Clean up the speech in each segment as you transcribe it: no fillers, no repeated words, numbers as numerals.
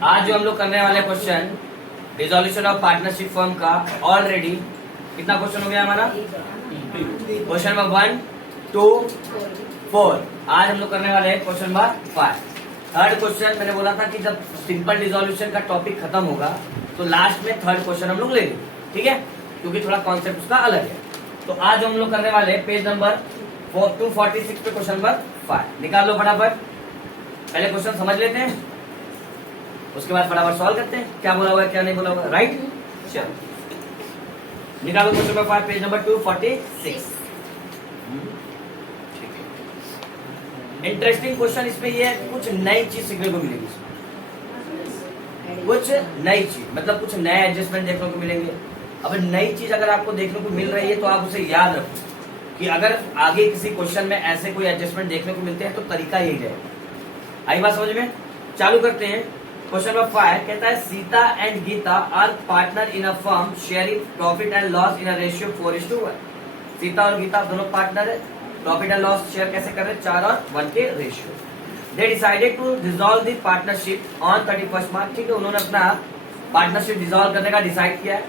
आज जो हम लोग करने वाले question resolution of partnership firm का ऑलरेडी कितना क्वेश्चन हो गया हमारा? Question number 1, 2, 4। आज हम लोग करने वाले हैं क्वेश्चन नंबर 5। थर्ड क्वेश्चन मैंने बोला था कि जब सिंपल रिजोल्यूशन का टॉपिक खत्म होगा तो लास्ट में थर्ड क्वेश्चन हम लोग लेंगे, ठीक है, क्योंकि थोड़ा कॉन्सेप्ट उसका अलग है। तो आज हम लोग करने वाले पेज नंबर 246 पे क्वेश्चन नंबर 5 निकाल लो फटाफट। पहले क्वेश्चन समझ लेते हैं, उसके बाद फटाफट सॉल्व करते हैं क्या बोला हुआ है क्या नहीं बोला हुआ है, राइट। चलो निकालो question number 5 page number 246। Interesting question इसमें ये है, कुछ नई चीज सीखने को मिलेगी इसमें, कुछ नई चीज मतलब कुछ नए एडजस्टमेंट देखने को मिलेंगे। अब नई चीज अगर आपको देखने को मिल रही है तो आप उसे याद रखो कि अगर आगे किसी क्वेश्चन में ऐसे कोई एडजस्टमेंट देखने को मिलते हैं तो तरीका यही रहेगा। आई बात समझ में? चालू करते हैं। क्वेश्चन नंबर 5 कहता है Sita and Gita are partner in a firm sharing profit and loss in a ratio 4:1। Sita और गीता दोनों पार्टनर है, प्रॉफिट एंड लॉस शेयर कैसे कर रहे हैं? 4 और 1 के ratio. They decided to dissolve the partnership on 31 March. ठीक है, उन्होंने अपना पार्टनरशिप डिसॉल्व करने का डिसाइड किया है।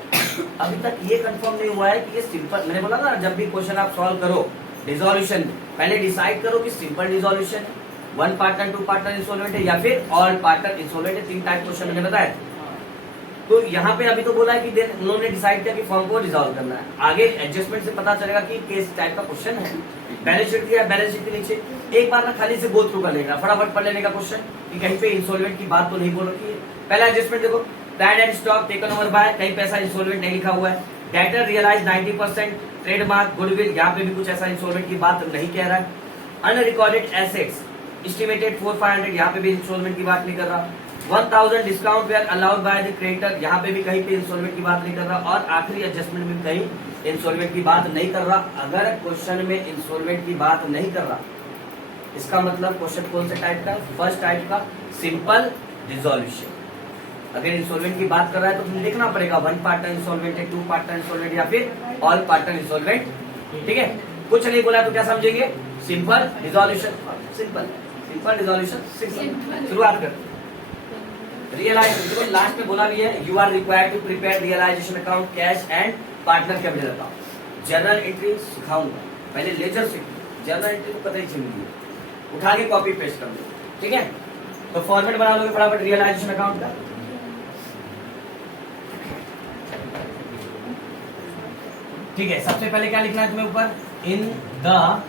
अभी तक ये कंफर्म नहीं हुआ है कि ये सिंपल, मैंने बोला ना जब भी क्वेश्चन आप सॉल्व करो डिसॉल्यूशन पहले डिसाइड करो कि सिंपल डिसॉल्यूशन है, 1 पार्टनर 2 पार्टनर इंसॉल्वेंट है या फिर ऑल पार्टनर इंसॉल्वेंट है। 3 टाइप क्वेश्चन मैंने बताया। तो यहाँ पे अभी तो बोला है कि उन्होंने डिसाइड किया कि फर्म को डिसॉल्व करना है। आगे एडजस्टमेंट से पता चलेगा कि किस टाइप का क्वेश्चन है। बैलेंस शीट दिया, बैलेंस शीट के नीचे एक बार ना खाली से गो थ्रू कर लेगा, फटाफट पढ़ लेने का क्वेश्चन कि कहीं पे इंसॉल्वेंट की बात तो नहीं बोल रखी है। पहला एडजस्टमेंट देखो, plan and stock taken over by, कहीं पैसा इंसॉल्वेंट नहीं लिखा हुआ है। डेटर रियलाइज 90%, ट्रेडमार्क गुडविल, यहाँ पे भी कुछ ऐसा इंसॉल्वेंट की बात नहीं कह रहा है। अनरिकॉर्डेड एसेट्स एस्टिमेटेड 4,500, यहाँ पे भी इंसॉल्वेंट की बात नहीं कर रहा। 1,000 discount were allowed by the creditor, यहाँ पे भी कहीं पे इंसॉल्वेंट की बात नहीं कर रहा। और आखिरी एडजस्टमेंट में कहीं इंसॉल्वेंट की बात नहीं कर रहा। अगर क्वेश्चन में इंसॉल्वेंट की बात नहीं कर रहा इसका मतलब क्वेश्चन कौन से टाइप का? फर्स्ट टाइप का, सिंपल रिजोल्यूशन। अगर इंसॉल्वेंट की बात कर रहा है तो तुम्हें देखना पड़ेगा 1 पार्टनर इंसॉल्वेंट है, 2 पार्टनर इंसॉल्वेंट या फिर ऑल पार्टनर इंसॉल्वेंट। ठीक है, कुछ नहीं बोला तो क्या समझेंगे? Simple resolution. Simple resolution simple. शुरुआत कर रियलाइजेशन। देखो लास्ट में बोला भी है, you are required to prepare realisation account, cash and partner capital account. Journal entry सिखाऊंगा, पहले लेजर सीख, जर्नल एंट्री तो पता ही चलेगी, उठा के कॉपी पेस्ट कर दो। ठीक है, तो फॉर्मेट बना लोगे फटाफट रियलाइजेशन अकाउंट का। ठीक है, सबसे पहले क्या लिखना है तुम्हें ऊपर? In the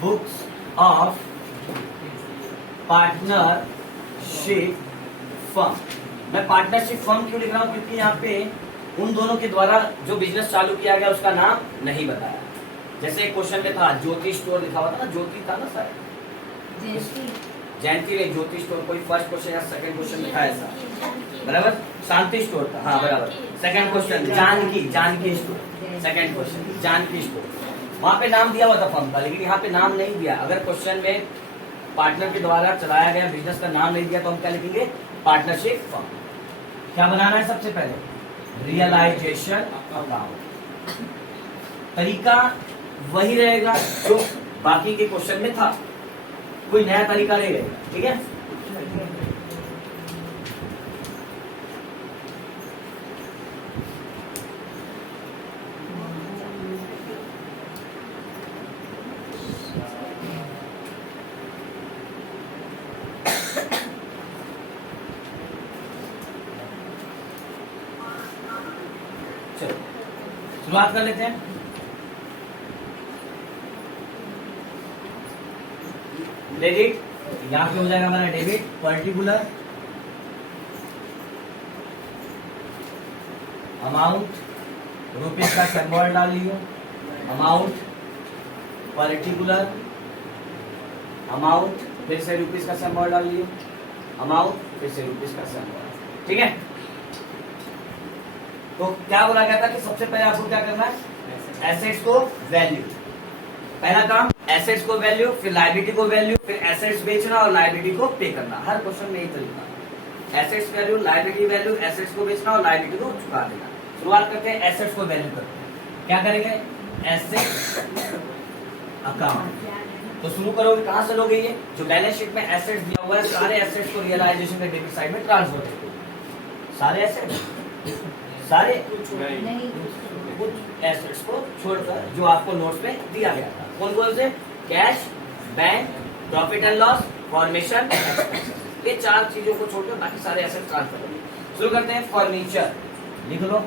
books of partnership firm. मैं पार्टनरशिप फर्म क्यों लिख रहा हूं? क्योंकि यहाँ पे उन दोनों के द्वारा जो बिजनेस चालू किया गया उसका नाम नहीं बताया। जैसे एक क्वेश्चन में था ज्योति स्टोर लिखा हुआ था ना, ज्योति था ना सर, जयंती नहीं, ज्योति स्टोर। कोई फर्स्ट क्वेश्चन या सेकंड क्वेश्चन लिखा है ऐसा, बराबर? शांति स्टोर था, हाँ बराबर। Second question Janaki store, second question Janaki store. वहां पे नाम दिया हुआ था फर्म का, लेकिन यहाँ पे नाम नहीं दिया। अगर क्वेश्चन में पार्टनर के द्वारा चलाया गया बिजनेस का नाम नहीं दिया तो हम क्या लिखेंगे? Partnership firm. क्या बनाना है सबसे पहले? Realisation account. तरीका वही रहेगा जो बाकी के क्वेश्चन में था, कोई नया तरीका नहीं रहेगा। ठीक है, चलो शुरुआत कर लेते हैं। डेबिट यहाँ पे हो जाएगा हमारा डेबिट, पर्टिकुलर अमाउंट, रुपीज का सिंबल डाल लियो, अमाउंट, पर्टिकुलर अमाउंट, फिर से रुपीज का सिंबल डाल लियो, अमाउंट, फिर से रुपीज का सिंबल। ठीक है, तो क्या बोला गया था कि सबसे पहले आपको क्या करना है? एसेट्स को वैल्यू। पहला काम एसेट्स को वैल्यू, फिर लायबिलिटी को वैल्यू, फिर एसेट्स बेचना और लायबिलिटी को पे करना। हर क्वेश्चन में यही तरीका, assets value, liability value, assets को बेचना और लायबिलिटी को चुका देना। शुरुआत करते हैं एसेट्स को वैल्यू करते हैं। क्या करेंगे? Assets account. तो शुरू करोगे कहां से लोगे? ये जो बैलेंस शीट में एसेट्स दिया हुआ है सारे एसेट्स को रियलाइजेशन के डेबिट साइड में ट्रांसफर करोगे। सारे एसेट्स, सारे कुछ एसेट्स को छोड़कर जो आपको नोट्स में दिया गया था। कौन कौन से? Cash, bank, profit and loss, formation, ये 4 चीजों को छोड़कर बाकी सारे एसेट ट्रांसफर करोगे। शुरू करते हैं। फर्नीचर लिख लो,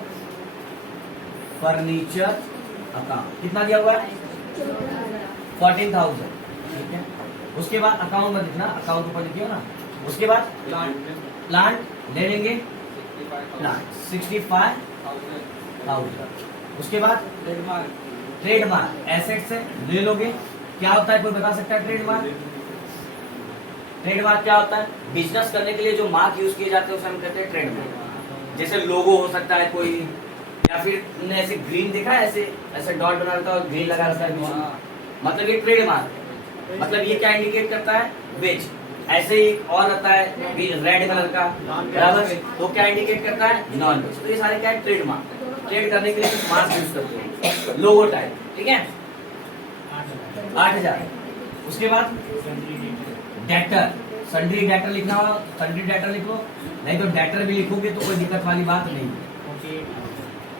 फर्नीचर अकाउंट कितना दिया हुआ है? 14,000। ठीक है, उसके बाद अकाउंट में लिखना, अकाउंट ऊपर लिखिए ना। उसके बाद प्लांट ले लेंगे, प्लांट 65,000। उसके बाद ट्रेडमार्क एसेट से ले लोगे। क्या होता है, कोई बता सकता है ट्रेडमार्क? ट्रेडमार्क क्या होता है? बिजनेस करने के लिए जो मार्क यूज किए जाते हैं उसे हम कहते हैं ट्रेडमार्क। जैसे लोगो हो सकता है कोई, या फिर तुमने ऐसे ग्रीन देखा है, ऐसे ऐसे डॉट बना रहता है और ग्रीन लगा रहता है बीच में, मतलब ये ट्रेडमार्क है। मतलब ये क्या इंडिकेट करता है? वेज। ऐसे ही और आता है रेड कलर का, बराबर, तो क्या इंडिकेट करता है? Non veg. तो ये सारे क्या है? ट्रेडमार्क। ट्रेड करने के लिए मार्क यूज करते हैं, लोगो टाइप। ठीक है, 8,000। उसके बाद डेटर, सन्ड्री डेटर लिखना हो, सन्ड्री डेटर लिखो, नहीं तो डेटर भी लिखोगे तो कोई दिक्कत वाली बात नहीं है।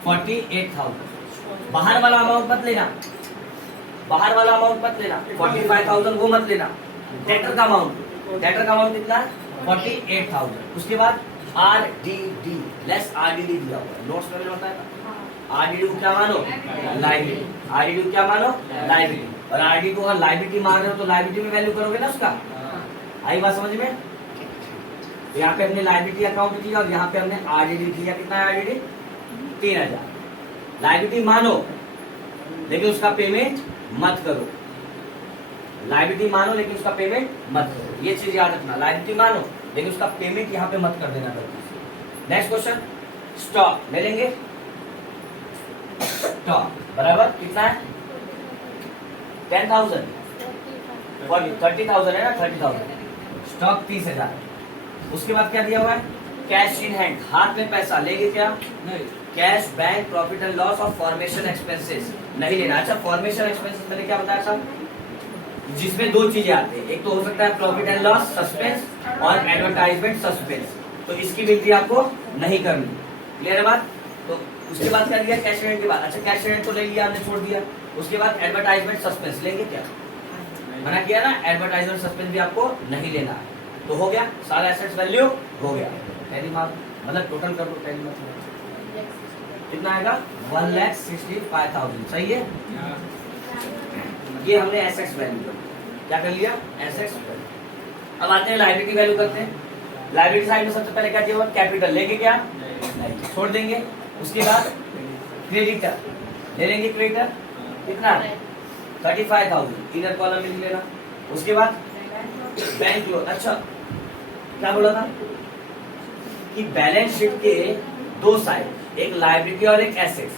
48,000। बाहर वाला अमाउंट मत लेना, बाहर वाला अमाउंट मत लेना, 45,000 वो मत लेना। डेटर का अमाउंट, डेटर का अमाउंट कितना है? 48,000। उसके बाद RDD लेस RDD दिया हुआ है, नोट्स में होता है। RDD को क्या मानो? लाइबिलिटी। RDD को क्या मानो? लाइबिलिटी। और RDD को अगर लाइबिलिटी मान रहे हो तो लाइबिलिटी में वैल्यू करोगे ना उसका। आई बात समझ में? यहाँ पे हमने लाइबिलिटी अकाउंट किया और यहाँ पे हमने RDD किया। कितना है RDD? 3,000। लाइबिलिटी मानो लेकिन उसका पेमेंट मत करो। लाइबिलिटी मानो लेकिन उसका पेमेंट मत करो, ये चीज याद रखना। लाइबिलिटी मानो लेकिन उसका पेमेंट यहाँ पे मत कर देना गलती से। नेक्स्ट क्वेश्चन, स्टॉक ले लेंगे। स्टॉक बराबर कितना है? 10,000, 30,000 है ना, 30,000। स्टॉक 30,000। उसके बाद क्या दिया हुआ है? कैश इन हैंड, हाथ में पैसा लेंगे क्या? नहीं। Cash, bank, profit and loss और फॉर्मेशन एक्सपेंसेस नहीं लेना। अच्छा, फॉर्मेशन एक्सपेंसेस मैंने क्या बताया था? जिसमें 2 चीजें आती है, एक तो हो सकता है प्रॉफिट एंड लॉस सस्पेंस और एडवर्टाइजमेंट सस्पेंस, तो इसकी गिनती आपको नहीं करनी। क्लियर है बात? तो उसके बाद क्या दिया? कैश इन हैंड के बाद। अच्छा, कैश इन हैंड तो ले लिया हमने, छोड़ दिया। उसके बाद एडवर्टाइजमेंट सस्पेंस लेंगे क्या? मना किया ना, एडवर्टाइजमेंट सस्पेंस भी आपको नहीं लेना है। तो हो गया, सारा एसेट्स वैल्यू हो गया। पहली बात मतलब टोटल कर दो, पहली बात कितना आएगा? 1,65,000। सही है, ये हमने एसेट्स वैल्यू कर क्या कर लिया? Assets value. अब आते हैं लायबिलिटी वैल्यू करते हैं। लायबिलिटी साइड में सबसे पहले क्या चाहिए? कैपिटल लेंगे क्या? नहीं, छोड़ देंगे। उसके बाद क्रेडिटर ले लेंगे। क्रेडिटर कितना? 35,000, इनर कॉलम में लिख लेना। उसके बाद बैंक लोन। अच्छा, क्या बोला था कि बैलेंस शीट के 2 साइड, एक लायबिलिटी और एक एसेट्स।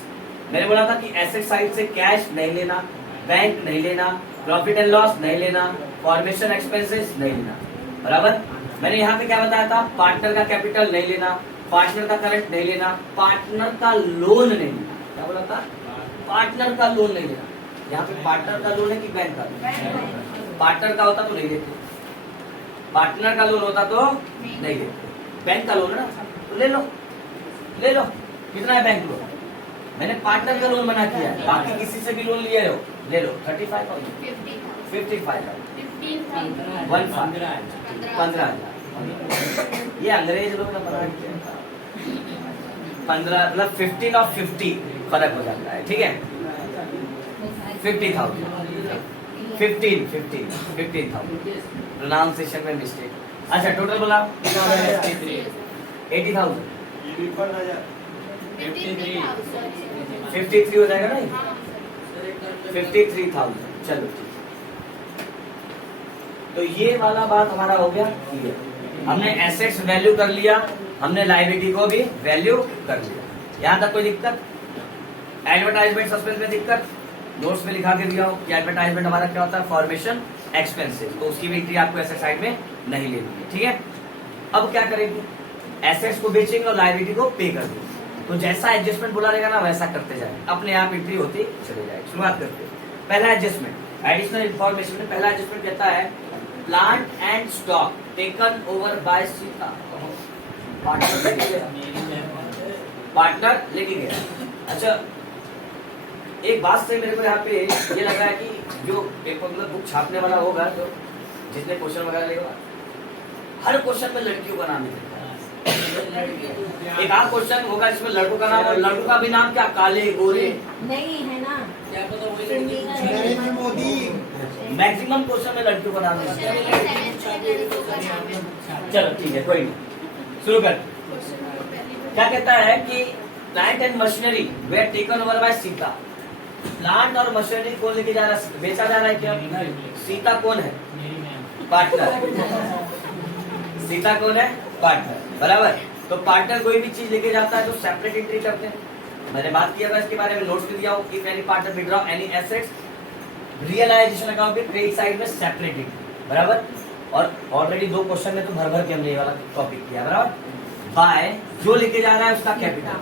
मैंने बोला था कि एसेट साइड से कैश नहीं लेना, बैंक नहीं लेना, प्रॉफिट एंड लॉस नहीं लेना, फॉर्मेशन एक्सपेंसेस नहीं लेना, बराबर। मैंने यहाँ पे क्या बताया था? पार्टनर का कैपिटल नहीं लेना, पार्टनर का करंट नहीं लेना, पार्टनर का लोन नहीं लेना। क्या बोला था? पार्टनर का लोन नहीं लेना। यहाँ पे पार्टनर का लोन है कि बैंक का? पार्टनर का होता तो नहीं लेते, पार्टनर का लोन होता तो नहीं लेते। बैंक का लोन है ना, तो ले लो, ले लो। कितना है बैंक लोन? मैंने पार्टनर का लोन मना किया है, बाकी किसी से भी लोन लिए हो ले लो। 35,000, 55,000, 15,000। ये अंग्रेज लोग ना पता नहीं, 15 मतलब 15 और 50 फर्क हो जाता है। ठीक है, 50,000, 15,000 प्रोनाउंसिएशन में मिस्टेक। अच्छा, टोटल बोला 80,000, 53 हो जाएगा ना, 53,000। चलो ठीक, तो ये वाला बात हमारा हो गया क्लियर। हमने एसेट्स वैल्यू कर लिया, हमने लायबिलिटी को भी वैल्यू कर लिया। यहाँ तक कोई दिक्कत? एडवर्टाइजमेंट सस्पेंस में दिक्कत? नोट्स में लिखा के दिया हो कि एडवर्टाइजमेंट हमारा क्या होता है? फॉर्मेशन एक्सपेंसेस, तो उसकी एंट्री आपको एसेट साइड में नहीं लेनी है। ठीक है, अब क्या करेंगे? एसेट्स को बेचेंगे और लायबिलिटी को पे कर देंगे। तो जैसा एडजस्टमेंट बोला रहेगा ना वैसा करते जाए, अपने आप एंट्री होती चले जाए। शुरुआत करते हैं। पहला एडजस्टमेंट, एडिशनल इंफॉर्मेशन में पहला एडजस्टमेंट कहता है plant and stock taken over by Sita. Partner लेके गया। अच्छा, एक बात से मेरे को यहाँ पे ये लग रहा है कि जो पेपर मतलब बुक छापने वाला होगा, तो जिसने क्वेश्चन वगैरह लेगा, हर क्वेश्चन में लड़कियों का नाम लिखा है। एक आध क्वेश्चन होगा जिसमें लड़कों का नाम, और लड़कों का भी नाम क्या, काले गोरे नहीं है ना, क्या पता वही नरेंद्र मोदी। मैक्सिमम क्वेश्चन में लड़कियों का नाम लिखा है। चलो ठीक है, कोई नहीं, शुरू कर। क्या कहता है कि plant and machinery where taken over by Sita. Plant और मशीनरी कौन लेके जा रहा है, बेचा जा रहा है क्या? सीता कौन है? पार्टनर। सीता कौन है? पार्टनर, बराबर। तो पार्टनर कोई भी चीज लेके जाता है तो सेपरेट एंट्री करते हैं। मैंने बात किया था इसके बारे में, नोट्स भी दिया हूं। If any partner withdraw any assets realisation account के क्रेडिट साइड में सेपरेट एंट्री, बराबर। और ऑलरेडी 2 क्वेश्चन में तो भर भर के हमने ये वाला टॉपिक किया, बराबर। बाय जो लेके जा रहा है उसका कैपिटल,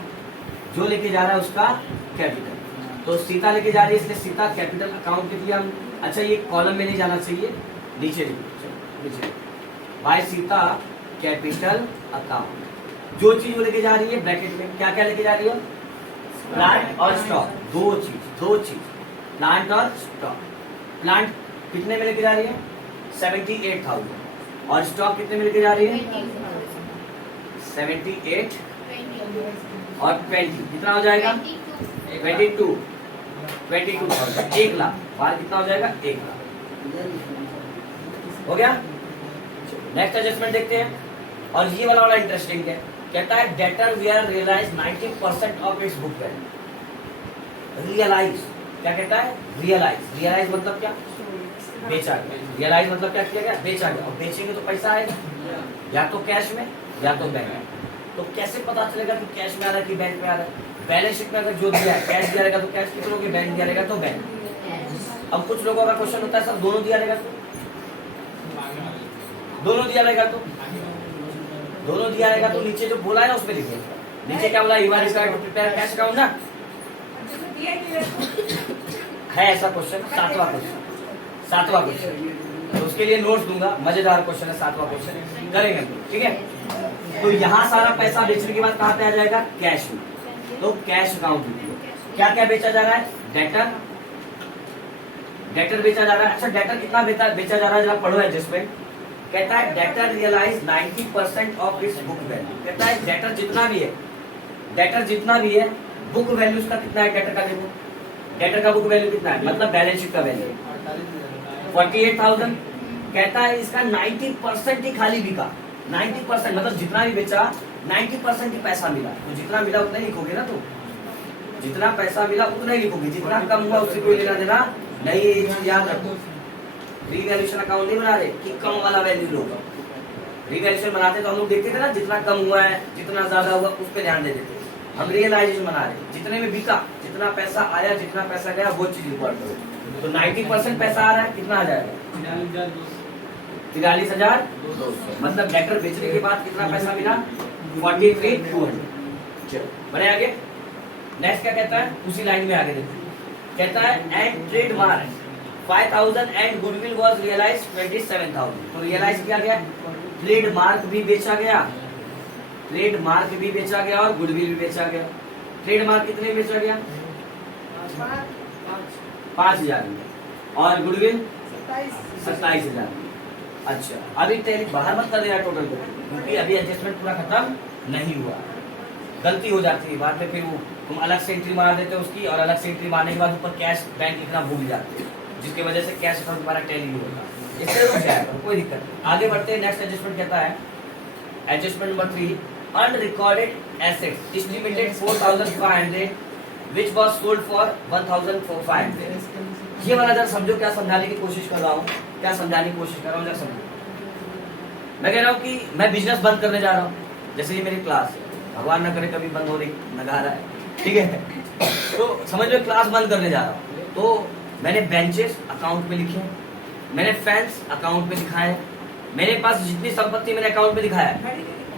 जो लेके जा रहा है उसका कैपिटल। तो सीता लेके जा रही है, इसलिए सीता कैपिटल अकाउंट के लिए हम, अच्छा ये कॉलम में नहीं जाना चाहिए, नीचे नीचे बाय सीता कैपिटल अकाउंट। जो चीज वो लेके जा रही है ब्रैकेट में, क्या क्या लेके जा रही है? प्लांट और स्टॉक, दो चीज प्लांट और स्टॉक। प्लांट कितने में लेके जा रही है? 78,000। और स्टॉक कितने में लेके जा रही है? 78 और 20 कितना हो जाएगा? 22,000। 1 लाख। बाहर कितना हो जाएगा? 1 लाख। हो गया। नेक्स्ट एडजस्टमेंट देखते हैं, और ये वाला इंटरेस्टिंग है। कहता है debtor we are realise 90% of its book value. Realise क्या कहता है? रियलाइज मतलब क्या? बेचा गया। रियलाइज मतलब क्या किया गया? बेचा गया। और बेचेंगे तो पैसा आएगा, या तो कैश में या तो बैंक में। तो कैसे पता चलेगा कि कैश में आ रहा है कि बैंक में आ रहा है? बैलेंस शीट में अगर जो दिया है कैश दिया रहेगा तो कैश की करोगे, बैंक दिया रहेगा तो बैंक। अब कुछ लोगों का क्वेश्चन होता है सर दोनों दिया रहेगा तो, दोनों दिया रहेगा तो, दोनों दिया रहेगा तो नीचे जो बोला है ना उसमें लिखिए। नीचे क्या बोला? You are required to prepare cash account ना, है ऐसा क्वेश्चन। 7वां क्वेश्चन, तो उसके लिए नोट्स दूंगा। मजेदार क्वेश्चन है, 7वां क्वेश्चन करेंगे, ठीक है। तो यहाँ सारा पैसा बेचने के बाद कहाँ पे आ जाएगा? कैश में। तो कैश अकाउंट लिखिए। क्या क्या बेचा जा रहा है? डेटर बेचा जा रहा है। अच्छा, डेटर कितना बेचा जा रहा है जरा पढ़ो एडजस्टमेंट। कहता है debtor realise 90% of its book value. कहता है डेटर जितना भी है बुक वैल्यू उसका कितना है? डेटर का देखो, डेटर का बुक वैल्यू कितना है, मतलब बैलेंस शीट का वैल्यू 48,000। कहता है इसका 90% ही खाली बिका। 90% मतलब जितना भी बेचा 90% ही पैसा मिला। तो जितना मिला उतना ही लिखोगे ना, तो जितना पैसा मिला उतना ही लिखोगे, जितना कम हुआ उससे कोई लेना देना नहीं। ये चीज याद रखो। रिवैल्यूएशन अकाउंट नहीं बना रहे कि कम वाला वैल्यू लो। रिवैल्यूएशन बनाते तो हम लोग देखते थे ना, जितना कम हुआ है जितना ज्यादा हुआ उस पर ध्यान देते थे। हम रियलाइजेशन बना रहे, जितने में बिका, जितना पैसा आया, जितना पैसा गया, वो चीज रिकॉर्ड करो। तो 90% पैसा आ रहा है, कितना आ जाएगा? 43,200। मतलब डेटर बेचने के बाद कितना पैसा मिला? 43,200। चलो बढ़े आगे। नेक्स्ट क्या कहता है? उसी लाइन में आगे देखो। कहता है and trademark 5,000 and goodwill was realise 27,000। तो रियलाइज किया गया, ट्रेडमार्क भी बेचा गया, ट्रेडमार्क भी बेचा गया और गुडविल भी बेचा गया। ट्रेडमार्क कितने बेचा गया? 5,000 में, और गुडविल 27,000। अच्छा, अभी टैली बाहर मत कर देना टोटल को, क्योंकि अभी एडजस्टमेंट पूरा खत्म नहीं हुआ। गलती हो जाती है बाद में, फिर वो तुम अलग से एंट्री मार देते हो उसकी, और अलग से एंट्री मारने के बाद ऊपर कैश बैंक लिखना भूल जाते हो, जिसकी वजह से कैश अकाउंट तुम्हारा टैली नहीं होगा। इससे रुक जाएगा, कोई दिक्कत नहीं। आगे बढ़ते हैं। नेक्स्ट एडजस्टमेंट कहता है adjustment number 3, unrecorded assets estimated 4,500 which was sold for 1,500। ये वाला जरा समझो, क्या समझाने की कोशिश कर रहा हूँ, क्या समझाने की कोशिश कर रहा हूँ, जरा समझो। मैं कह रहा हूँ कि मैं बिजनेस बंद करने जा रहा हूँ, जैसे ये मेरी क्लास है, भगवान न करे कभी बंद हो रही लगा रहा है, ठीक है। तो समझ लो क्लास बंद करने जा रहा हूँ, तो मैंने बेंचेस अकाउंट में लिखे, मैंने फैंस अकाउंट में दिखाए, मेरे पास जितनी संपत्ति मैंने अकाउंट में दिखाया।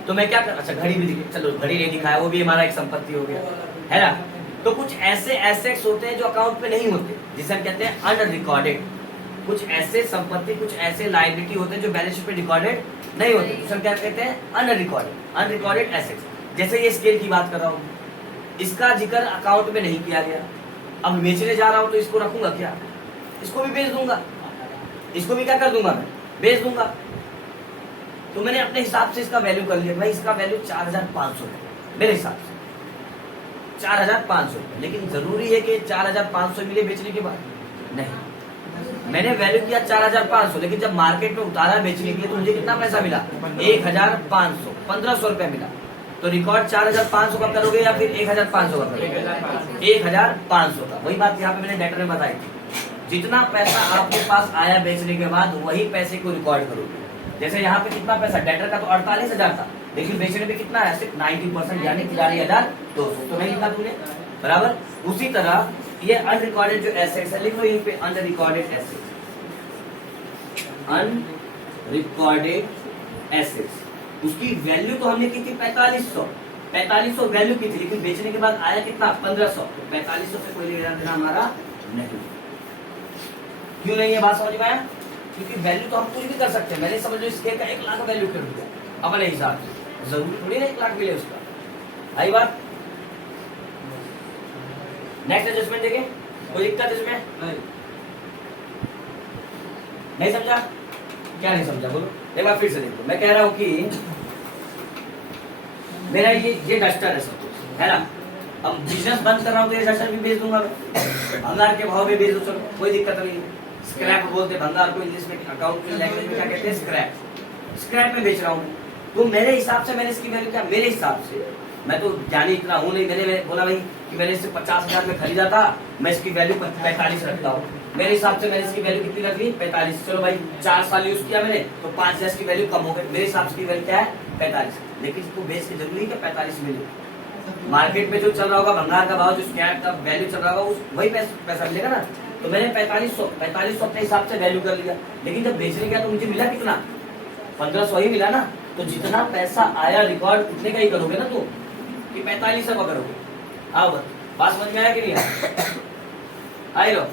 तो मैं क्या कर, अच्छा घड़ी भी दिखी, चलो घड़ी नहीं दिखाया, वो भी हमारा एक संपत्ति हो गया, है ना। तो कुछ ऐसे एसेट्स होते हैं जो अकाउंट पे नहीं होते, जिसे हम कहते हैं अनरिकॉर्डेड। कुछ ऐसे संपत्ति, कुछ ऐसे लायबिलिटी होते हैं जो बैलेंस शीट पे रिकॉर्डेड नहीं होते, तो हम क्या कहते हैं, अनरिकॉर्डेड एसेट्स। जैसे ये स्केल की बात कर रहा हूँ, इसका जिक्र अकाउंट में नहीं किया गया, अब बेचने जा रहा हूं तो इसको रखूंगा क्या, इसको भी बेच दूंगा, इसको भी क्या कर दूंगा, मैं बेच दूंगा। तो मैंने अपने हिसाब से इसका वैल्यू कर लिया, भाई इसका वैल्यू 4,500 है मेरे हिसाब से, 4,500। लेकिन जरूरी है कि 4,500 मिले बेचने के बाद, नहीं, मैंने वैल्यू किया 4,500, लेकिन जब मार्केट में उतारा बेचने के लिए तो मुझे कितना पैसा मिला, 1,500, 1,500 रुपया मिला। तो रिकॉर्ड 4,500 का करोगे या फिर 1,500 का करोगे, 1,500 का। वही बात यहाँ पे मैंने डेटर में बताई थी, जितना पैसा आपके पास आया बेचने के बाद वही पैसे को रिकॉर्ड करोगे। जैसे यहाँ पे कितना पैसा, डेटर का तो 48,000 था, लेकिन बेचने में कितना है, सिर्फ 90% यानी 43,200, तो नहीं लिखा तूने, बराबर। उसी तरह ये अनरिकॉर्डेड जो एसेट्स है, लिखो यहीं पे अनरिकॉर्डेड एसेट्स, अनरिकॉर्डेड एसेट्स, उसकी वैल्यू तो हमने की थी 4500 वैल्यू की थी, लेकिन बेचने के बाद आया कितना, 1500। तो 4500 से कोई लेना देना हमारा नहीं। क्यों नहीं है, बात समझ में आया? क्योंकि वैल्यू तो हम कुछ भी कर सकते हैं। मैंने समझ लो इसके का 1 लाख वैल्यू कर दिया अपने हिसाब से, जरूरी थोड़ी ना 1 लाख मिले उसका, आई बात। नेक्स्ट एडजस्टमेंट देखें, कोई दिक्कत इसमें नहीं समझा, क्या नहीं समझा बोलो, एक बार फिर से देखो। मैं कह रहा हूं कि मेरा ये डस्टर है सब कुछ, है ना। अब बिजनेस बंद कर रहा हूं तो ये डस्टर भी बेच दूंगा मैं, भंगार के भाव में बेच दो, चलो कोई दिक्कत नहीं है। स्क्रैप बोलते भंगार को, इंग्लिश में अकाउंट की लैंग्वेज में क्या कहते हैं, स्क्रैप में बेच रहा हूँ। तो मेरे हिसाब से मैंने इसकी वैल्यू क्या, मेरे हिसाब से, मैं तो जानी इतना हूं नहीं, मैंने बोला भाई कि मैंने इसे 50,000 में खरीदा था, मैं इसकी वैल्यू 45 रखता हूँ। मेरे हिसाब से मैंने इसकी वैल्यू कितनी रख ली, 45। चलो भाई 4 साल यूज किया मैंने, तो 5,000 की वैल्यू कम हो गई, मेरे हिसाब से की वैल्यू क्या है, 45। लेकिन इसको बेच के जरूरी है 45 मिले, मार्केट में जो चल रहा होगा भंगार का भाव, जो स्क्रैप का वैल्यू चल रहा होगा, वही पैसा मिलेगा ना। तो मैंने 4500 अपने हिसाब से वैल्यू कर लिया, लेकिन जब बेचने गया तो मुझे मिला कितना, 1500 ही मिला ना। तो जितना पैसा आया रिकॉर्ड उतने का ही करोगे ना, तो कि 45 का करोगे। आओ बात समझ में आया कि नहीं आई लो।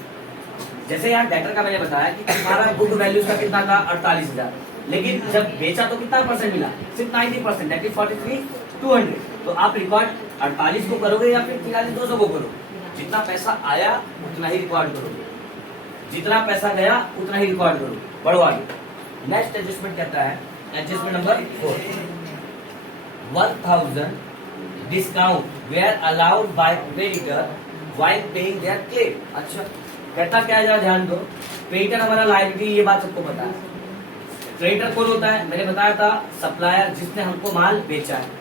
जैसे यहाँ डेटर का मैंने बताया कि तुम्हारा बुक वैल्यू का कितना था, 48,000, लेकिन जब बेचा तो कितना परसेंट मिला, सिर्फ 90%, दैट इज 43,200। तो आप रिकॉर्ड 48 को करोगे या फिर 43,200 को करोगे, जितना पैसा आया उतना ही रिकॉर्ड करोगे, जितना पैसा गया उतना ही रिकॉर्ड करोगे। बढ़ो आगे। नेक्स्ट एडजस्टमेंट कहता है, adjustment number 4, 1,000 discount were allowed by creditor while paying their claim. अच्छा, कहता क्या है, जरा ध्यान दो। क्रेडिटर हमारा लायबिलिटी, ये बात सबको पता है। क्रेडिटर कौन होता है, मैंने बताया था, सप्लायर जिसने हमको माल बेचा है।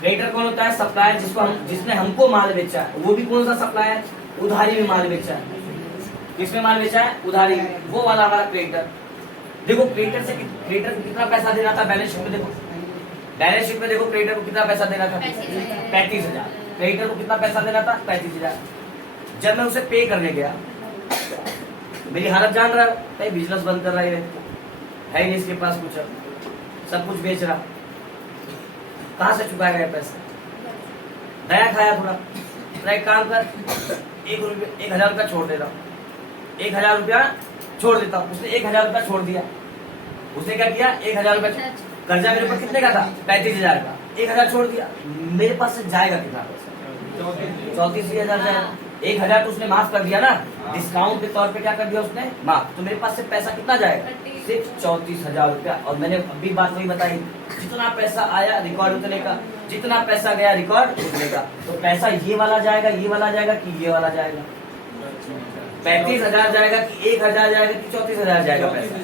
क्रेडिटर कौन होता है, सप्लायर जिसने हमको माल बेचा है। वो भी कौन सा सप्लायर, उधारी में माल बेचा है। किसमें माल बेचा है, उधारी, वो वाला हमारा क्रेडिटर। देखो क्रेडिटर को कितना पैसा देना था, बैलेंस शीट में देखो, बैलेंस शीट में देखो क्रेडिटर को कितना पैसा देना था, 35,000। क्रेडिटर को कितना पैसा देना था, 35,000। जब मैं उसे पे करने गया, मेरी हालत जान रहा है, बिजनेस बंद कर रहा है नहीं इसके पास कुछ, सब कुछ बेच रहा, कहां से चुकाएगा ये पैसा, दया खाया थोड़ा। तो एक काम कर, 1,000 रुपया छोड़ दे रहा हूँ, 1,000 रुपया छोड़ देता हूँ। उसने 1,000 रुपया छोड़ दिया, उसने क्या किया, 1,000 रुपया, कर्जा मेरे ऊपर कितने का था, 35,000 का, 1,000 छोड़ दिया। मेरे पास से जाएगा कितना पैसा, 34,000 जाएगा। 1,000 तो उसने माफ कर दिया ना, डिस्काउंट के तौर पे क्या कर दिया उसने, माफ। तो मेरे पास से पैसा कितना जाएगा, सिर्फ 34,000 रुपया। और मैंने अभी बात वही बताई, जितना पैसा आया रिकॉर्ड उतने का, जितना पैसा गया रिकॉर्ड उतने का। तो पैसा ये वाला जाएगा, ये वाला जाएगा कि ये वाला जाएगा, 35,000 जाएगा कि 1,000 जाएगा कि 34,000 जाएगा। पैसा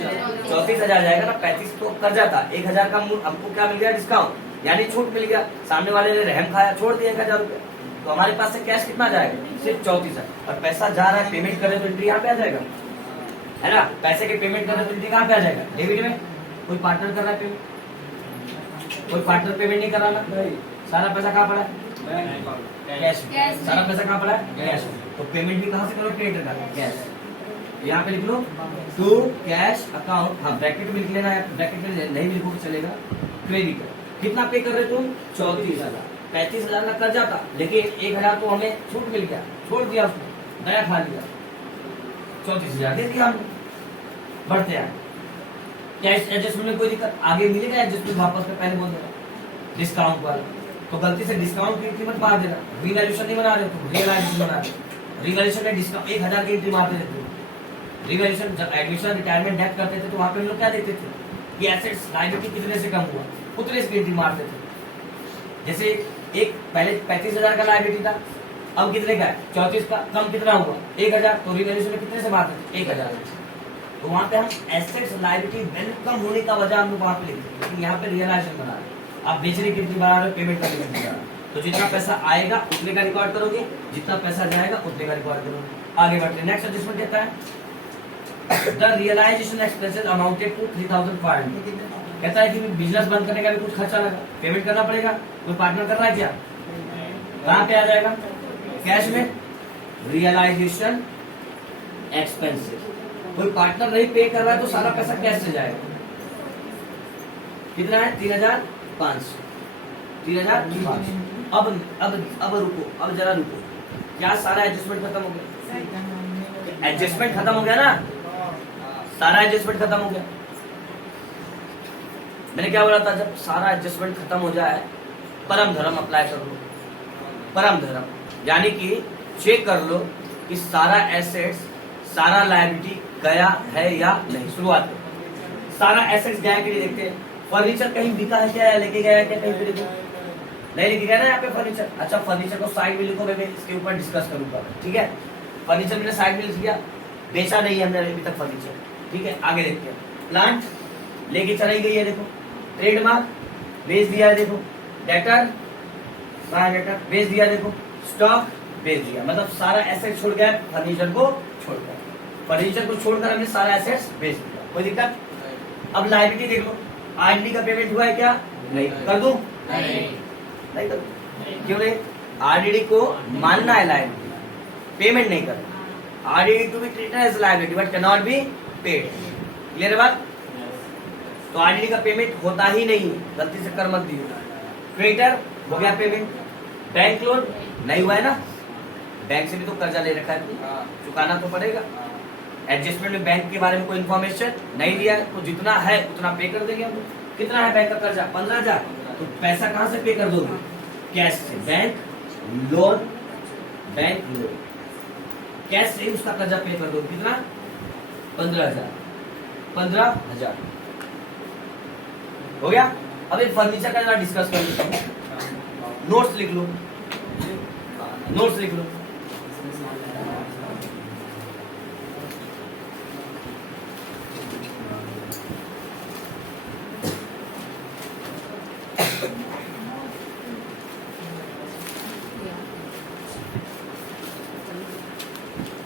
34,000 जाएगा ना, 35 तो कर्जा था, 1,000 का हमको क्या मिल गया, डिस्काउंट, यानी छूट मिल गया। सामने वाले ने रहम खाया, छोड़ दिया 1,000 रुपया। तो हमारे पास से कैश कितना जाएगा, सिर्फ 34,000। और पैसा जा रहा है, पेमेंट करें तो एंट्री यहाँ पे आ जाएगा, है ना। पैसे के पेमेंट करें तो एंट्री कहाँ पे आ जाएगा, डेबिट में। कोई पार्टनर कर रहा है पेमेंट, कोई पार्टनर पेमेंट नहीं कर रहा ना, सारा पैसा कहाँ पड़ा है, कैश। सारा पैसा कहाँ पड़ा है, कैश। तो पेमेंट भी कहाँ से करो, क्रेडिटर का, कैश। यहाँ पे लिख लो टू कैश अकाउंट, हाँ ब्रैकेट में लिख लेना है, ब्रैकेट में नहीं भी लिखो चलेगा। क्रेडिटर कितना पे कर रहे तुम, 34,000। 35,000 का कर्जा था, लेकिन 1,000 तो हमें छूट मिल गया, छोड़ दिया उसने, नया खा लिया, 34,000 दे दिया हमने, बढ़ते हैं क्या इस एडजस्टमेंट में कोई दिक्कत आगे मिलेगा? एडजस्टमेंट वापस में पहले बोल देना डिस्काउंट वाला, तो गलती से डिस्काउंट की कीमत मार देना, रिवैल्यूएशन नहीं बना रहे तुम, रियलाइजेशन बना रहे। रिवैल्यूएशन में डिस्काउंट 1,000 की एंट्री मारते रहते हो। रिवैल्यूएशन जब एडमिशन रिटायरमेंट डेट करते थे तो वहां पे हम लोग क्या देते थे कि एसेट्स लायबिलिटी कितने से कम हुआ, उतने की एंट्री मारते थे। जैसे एक पहले 35,000 का लायबिलिटी था, अब कितने का है? 34 का, कम कितना हुआ? 1,000, तो रिवैल्यूएशन में कितने से मारते थे? 1,000। तो वहां पे हम एसेट्स लायबिलिटी वैल्यू कम होने का वजह हम लोग वहां पे लिखते हैं, लेकिन यहाँ पे रियलाइजेशन बना रहे हैं। आप बेचने की कितनी बना रहे हो, पेमेंट करने की कितनी बना रहे हो, तो जितना पैसा आएगा उतने का रिकॉर्ड करोगे, जितना पैसा जाएगा उतने का रिकॉर्ड करोगे। आगे बढ़ते हैं, नेक्स्ट एडजस्टमेंट कहता है the realisation expenses amounted to 3,500। कहता है कि बिजनेस बंद करने का भी कुछ खर्चा लगा, पेमेंट करना पड़ेगा, कोई पार्टनर कर रहा है क्या? कहाँ पे आ जाएगा? कैश में। रियलाइजेशन एक्सपेंसेस, कोई पार्टनर नहीं पे कर रहा है तो सारा पैसा कैश से जाएगा। कितना है? 3,500। 3,500। अब रुको, अब जरा रुको, क्या सारा एडजस्टमेंट खत्म हो गया? एडजस्टमेंट खत्म हो गया ना, सारा एडजस्टमेंट खत्म हो गया। मैंने क्या बोला था? जब सारा एडजस्टमेंट खत्म हो जाए परम धर्म अप्लाई कर लो। परम धर्म यानी कि चेक कर लो कि सारा एसेट्स, सारा लायबिलिटी गया है या नहीं। शुरुआत में सारा एसेट्स गया कि नहीं देखते हैं। फर्नीचर कहीं बिका है क्या, लेके गया है क्या कहीं पे? देखो नहीं लेके गया ना यहाँ पे फर्नीचर। अच्छा, फर्नीचर को साइड में लिखो, मैं इसके ऊपर डिस्कस करूंगा, ठीक है। फर्नीचर मैंने साइड में लिख दिया, बेचा नहीं है हमने अभी तक फर्नीचर, ठीक है। आगे देखते हैं, प्लांट लेके चलाई गई है, देखो। ट्रेडमार्क बेच दिया है, देखो। डेटर बेच दिया, देखो। स्टॉक बेच दिया, मतलब सारा एसेट छोड़ गया फर्नीचर को छोड़कर। फर्नीचर को छोड़कर हमने सारा एसेट्स बेच दिया, कोई दिक्कत? अब लायबिलिटी देख लो, आरडी का पेमेंट हुआ है क्या? नहीं। कर दूं? नहीं कर दूं। क्यों नहीं? आरडीडी को मानना है लायबिलिटी, पेमेंट नहीं करना। RDD to be treated as liability but can not be paid. Clear है बात? तो आरडीडी का पेमेंट होता ही नहीं, गलती से कर मत दियो। क्रेडिटर हो गया पेमेंट। बैंक लोन नहीं हुआ है ना, बैंक से भी तो कर्जा ले रखा है, चुकाना तो पड़ेगा। एडजस्टमेंट में बैंक के बारे में कोई इन्फॉर्मेशन नहीं दिया है, तो जितना है उतना पे कर देंगे हम। कितना है बैंक का कर्जा? 15,000। तो पैसा कहाँ से पे कर दोगे? कैश से। Bank loan, bank loan, cash से उसका कर्जा पे कर दोगे। कितना? 15,000। 15,000 हो गया। अब एक फर्नीचर का जरा डिस्कस कर लेते हैं। नोट्स लिख लो, नोट्स लिख लो।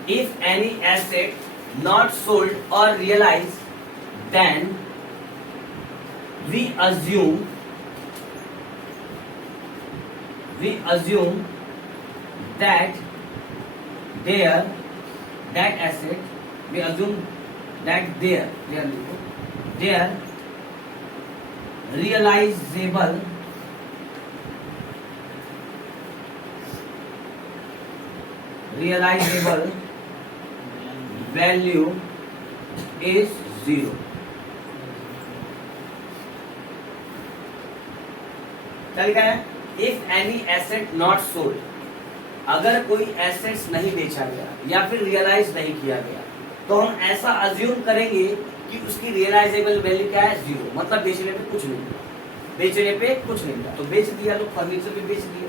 If any asset not sold or realized, then we assume that that asset, we assume that their realizable value is 0। क्या लिखा है? If any asset not sold, अगर कोई एसेट्स नहीं बेचा गया या फिर रियलाइज नहीं किया गया, तो हम ऐसा अज्यूम करेंगे कि उसकी रियलाइजेबल वैल्यू क्या है? 0। मतलब बेचने पे कुछ नहीं मिला, बेचने पे कुछ नहीं मिला। तो बेच दिया, लोग फर्नीचर भी बेच दिया,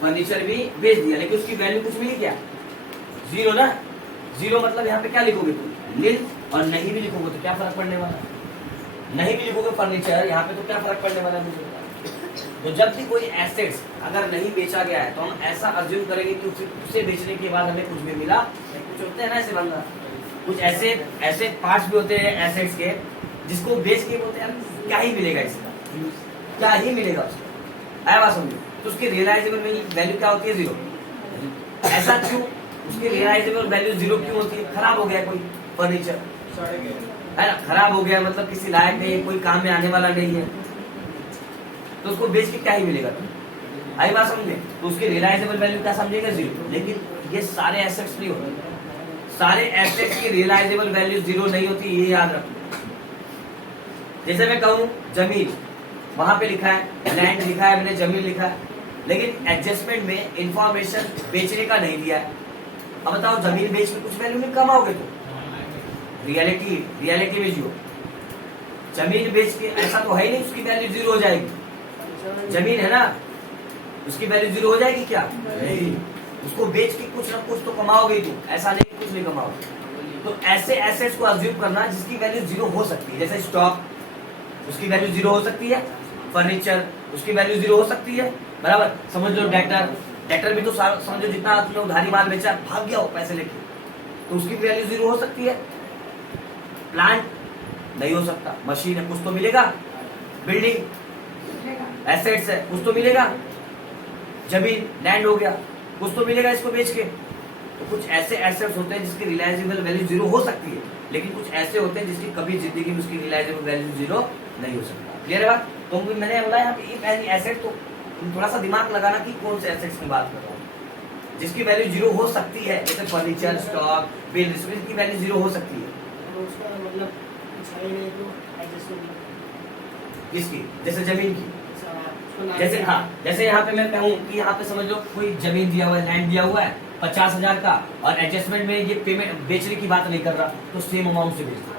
फर्नीचर भी बेच दिया, लेकिन उसकी वैल्यू कुछ मिली क्या? 0 ना। 0 मतलब यहाँ पे क्या लिखोगे तुम? नील। और नहीं भी लिखोगे तो क्या फर्क पड़ने वाला? नहीं भी लिखोगे फर्नीचर, यहाँ पे तो क्या फर्क पड़ने वाला मुझे बता। तो जब भी कोई एसेट्स अगर नहीं बेचा गया है तो हम ऐसा अज्यूम करेंगे कि उसे बेचने के बाद हमें कुछ भी मिला। कुछ होते हैं ना ऐसे बंदा, कुछ ऐसे पार्ट्स भी होते हैं एसेट्स के जिसको बेच के बोलते हैं क्या ही मिलेगा, इसका क्या ही मिलेगा उसको। आया बात समझो? तो उसकी रियलाइजेबल वैल्यू क्या होती है? 0। ऐसा क्यों? उसकी रियलाइजेबल वैल्यू 0 क्यों होती है? खराब हो गया कोई फर्नीचर, है ना, खराब हो गया, मतलब किसी लायक नहीं, कोई काम में आने वाला नहीं है, तो उसको बेच के क्या ही मिलेगा? आई बात समझे? तो उसकी रियलाइजेबल वैल्यू क्या समझेगा? 0। लेकिन ये सारे एसेट्स नहीं होते। सारे एसेट्स की रियलाइजेबल वैल्यू 0 नहीं होती, ये याद रखो। जैसे मैं कहूं जमीन, वहां पे लिखा है लैंड लिखा है, मैंने जमीन लिखा है, लेकिन एडजस्टमेंट में इंफॉर्मेशन बेचने का नहीं दिया है। अब बताओ जमीन बेच के कुछ वैल्यू नहीं कमाओगे तो? रियलिटी में जियो। जमीन बेच के ऐसा तो है ही नहीं उसकी वैल्यू 0 हो जाएगी। जमीन है ना, उसकी वैल्यू 0 हो जाएगी क्या? नहीं। उसको बेच के कुछ ना कुछ तो कमाओगे तुम, ऐसा नहीं कुछ नहीं कमाओगे। तो ऐसे एसेट्स को अज्यूम करना जिसकी वैल्यू 0 हो सकती है। जैसे स्टॉक, उसकी वैल्यू 0 हो सकती है। फर्नीचर, उसकी वैल्यू 0 हो सकती है, बराबर। समझ लो डेटर भी तो समझो जितना तुमने उधारी माल बेचा भाग गया हो पैसे लेके, तो उसकी वैल्यू 0 हो सकती है। प्लांट नहीं हो सकता, मशीन है कुछ तो मिलेगा, बिल्डिंग एसेट्स है कुछ तो मिलेगा, जमीन लैंड हो गया कुछ तो मिलेगा इसको बेच के। तो कुछ ऐसे एसेट्स होते हैं जिसकी रियलाइजेबल वैल्यू 0 हो सकती है, लेकिन कुछ ऐसे होते हैं जिसकी कभी जिंदगी में उसकी रियलाइजेबल वैल्यू 0 नहीं हो सकता। क्लियर है बात? तो मैंने बोला यहाँ पे एसेट, तो तुम थोड़ा सा दिमाग लगाना कि कौन से एसेट्स की बात कर रहा हूँ जिसकी वैल्यू 0 हो सकती है। जैसे फर्नीचर, स्टॉक, बिल, की वैल्यू 0 हो सकती है। किसकी? जैसे जमीन की। जैसे हाँ, जैसे यहाँ पे मैं कहूँ कि यहाँ पे समझ लो कोई जमीन दिया हुआ है, लैंड दिया हुआ है 50,000 का, और एडजस्टमेंट में ये पेमेंट बेचने की बात नहीं कर रहा, तो सेम अमाउंट से बेच दो।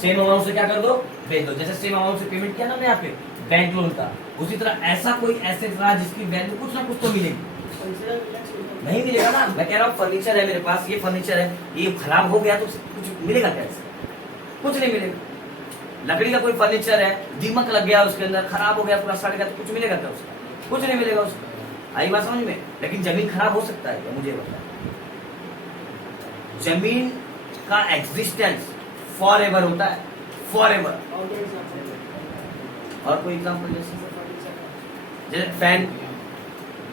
सेम अमाउंट से क्या कर दो? बेच दो। जैसे सेम अमाउंट से पेमेंट किया ना मैं यहाँ पे बैंक लोन का, उसी तरह ऐसा कोई एसेट रहा जिसकी वैल्यू कुछ ना कुछ तो मिलेगी। नहीं मिलेगा ना, मैं कह रहा हूँ फर्नीचर है मेरे पास, ये फर्नीचर है, ये खराब हो गया तो कुछ मिलेगा कैसे? कुछ नहीं मिलेगा। लकड़ी का कोई फर्नीचर है, दीमक लग गया उसके अंदर, खराब हो गया, पूरा सड़ गया, तो कुछ मिलेगा क्या उसका? कुछ नहीं मिलेगा उसका। आई बात समझ में? लेकिन जमीन खराब हो सकता है क्या? मुझे बताओ। जमीन का एग्जिस्टेंस फॉर एवर होता है, फॉर एवर। और कोई एग्जाम्पल? जैसे फैन,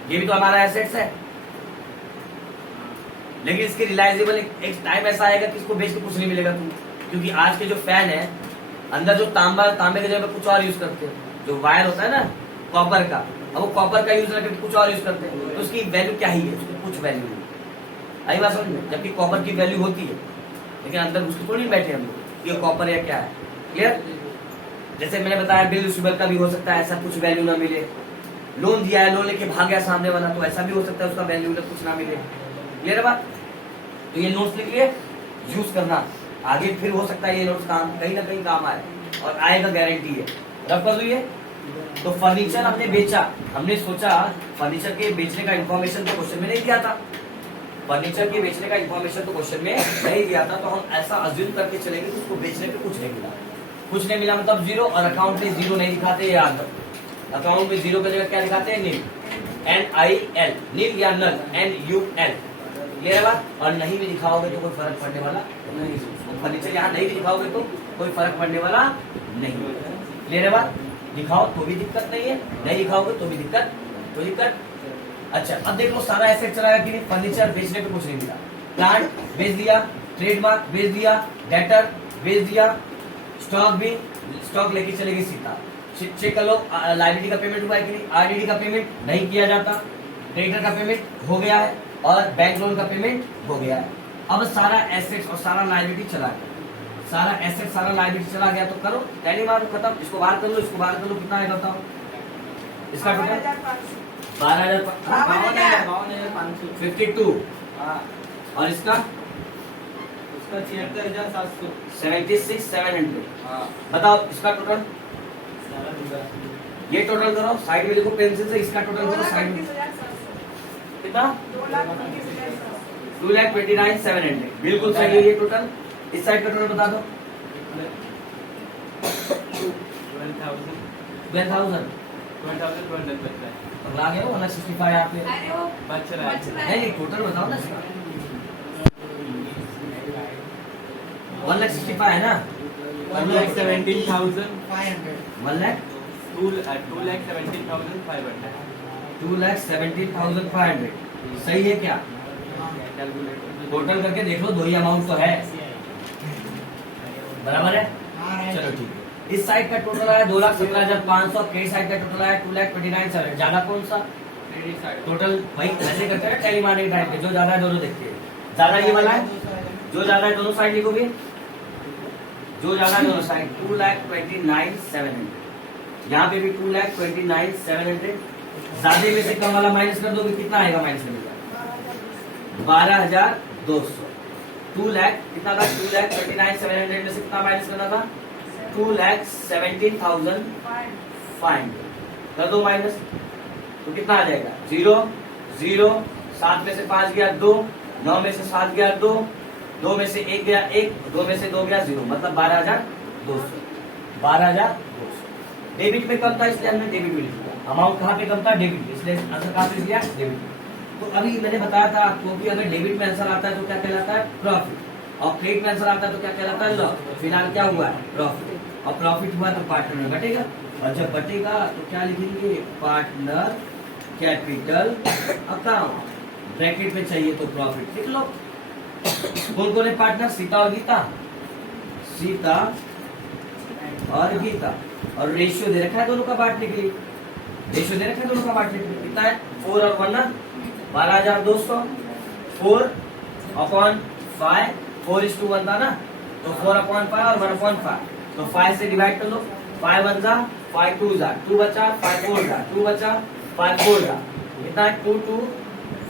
ये भी तो हमारा एसेट्स है, लेकिन इसकी रिलायजेबल एक टाइम ऐसा आएगा कि इसको बेच के कुछ नहीं मिलेगा तुम। क्योंकि आज के जो फैन है, अंदर जो तांबे के जगह कुछ और यूज करते हैं, जो वायर होता है ना कॉपर का, अब वो कॉपर का यूज करके कुछ और यूज करते हैं, तो उसकी वैल्यू क्या ही है? उसकी कुछ वैल्यू नहीं। आई बात समझ में? जबकि कॉपर की वैल्यू होती है, लेकिन अंदर उसको थोड़ी बैठे हम लोग ये कॉपर या क्या है। क्लियर? जैसे मैंने बताया बिल रिसीवेबल का भी हो सकता है ऐसा कुछ वैल्यू ना मिले। लोन दिया है, लोन लेके भाग गया सामने वाला, तो ऐसा भी हो सकता है उसका वैल्यू कुछ ना मिले। क्लियर है बात? तो ये नोट्स लिख लिए, यूज करना, आगे फिर हो सकता है ये नोट्स काम कहीं ना कहीं काम आए, और आएगा गारंटी है। रब कर दो ये। तो फर्नीचर हमने बेचा, हमने सोचा फर्नीचर के बेचने का इन्फॉर्मेशन तो क्वेश्चन में नहीं दिया था, फर्नीचर के बेचने का इन्फॉर्मेशन तो क्वेश्चन में नहीं दिया था, तो हम ऐसा अज्यूम करके चलेंगे कि उसको बेचने पे कुछ नहीं मिला। कुछ नहीं मिला मतलब 0, और अकाउंट में 0 नहीं दिखाते, याद रखो। अकाउंट में 0 की जगह क्या दिखाते हैं? नील, NIL, नील या नल, NUL। क्लियर है बात? और नहीं भी दिखाओगे तो कोई फर्क पड़ने वाला नहीं। फर्नीचर यहाँ नहीं भी दिखाओगे तो कोई फर्क पड़ने वाला नहीं। क्लियर है बात? दिखाओ तो भी दिक्कत नहीं है, नहीं दिखाओगे तो भी दिक्कत। अच्छा, अब देख लो सारा एसेट चला गया कि नहीं? फर्नीचर बेचने पे कुछ नहीं मिला, प्लांट बेच दिया, ट्रेडमार्क बेच दिया, डेटर बेच दिया, स्टॉक लेके चले गए सीधा। चेक कर लो लाइबिलिटी का पेमेंट हुआ है कि नहीं? RDD का पेमेंट नहीं किया जाता, क्रेडिटर का पेमेंट हो गया है, और बैंक लोन का पेमेंट हो गया है। अब सारा एसेट्स और सारा लाइबिलिटी चला गया, सारा एसेट सारा लाइबिलिटी चला गया, तो करो टैली मारो, खत्म। इसको बाहर कर लो, इसको बाहर कर लो, कितना आएगा बताओ? इसका टोटल 52, और इसका 76,700। बताओ इसका टोटल। ये टोटल करो, साइड में लिखो पेंसिल से, इसका टोटल करो साइड में। कितना? 2,29,700। बिल्कुल सही है ये टोटल। इस साइड का टोटल बता दो। 12,000 पगला गए हो? 165 यहाँ पे नहीं, टोटल बताओ ना इसका। 1,65 है ना? 1,17,500। 2,17,500 सही है क्या? टोटल करके देख लो, दो ही अमाउंट तो है, बराबर है? चलो ठीक है। इस साइड का टोटल आया 2,17,500, क्रेडिट साइड का टोटल आया 2,29,700। ज्यादा कौन सा? टोटल वही ऐसे करते हैं टैली मारने के टाइम पे, जो ज्यादा है दोनों देखते हैं। ज्यादा ये वाला है, जो ज्यादा है दोनों साइड लिखोगे, जो ज्यादा है दोनों साइड 2,29,700। यहाँ पे भी 2,29,700। ज्यादा में से कम वाला माइनस कर दोगे, कितना आएगा माइनस करने का? 12,200। 2 लाख कितना था? 2,29,700 में से कितना माइनस करना था? 2,17,500 कर दो माइनस, तो कितना आ जाएगा? 0 0, 7 में से 5 गया 2, 9 में से 7 गया 2, 2 में से 1 गया 1, 2 में से 2 गया 0, मतलब 12,200। 12,200 डेबिट में कम था, इसलिए हमने डेबिट में लिखा। अमाउंट कहाँ पे कम था? डेबिट में, इसलिए आंसर कहाँ पे लिया? डेबिट। तो अभी मैंने बताया था आपको कि अगर डेबिट में आंसर आता है तो क्या कहलाता है? प्रॉफिट। और क्रेडिट में आंसर आता है तो क्या कहलाता है? लॉस। तो फिलहाल क्या हुआ है? प्रॉफिट। और प्रॉफिट हुआ तो पार्टनर में बटेगा, और जब बटेगा तो क्या लिखेंगे? Partner capital account. ब्रैकेट में चाहिए तो प्रॉफिट लिख लो। कौन कौन है पार्टनर? सीता और गीता। सीता और गीता। और रेशियो दे रखा है दोनों का बांटने के लिए। रेशियो दे रखा है दोनों का बांटने के लिए। कितना है? 4 और 1 ना 12,200। 4/5, 4:1 था ना, तो 4/5 और 1/5, तो 5 से डिवाइड कर लो। 5 1 जा, 5 2 जा, 2 बचा, 5 4 जा, 2 बचा, 5 4 जा, कितना है? 2 2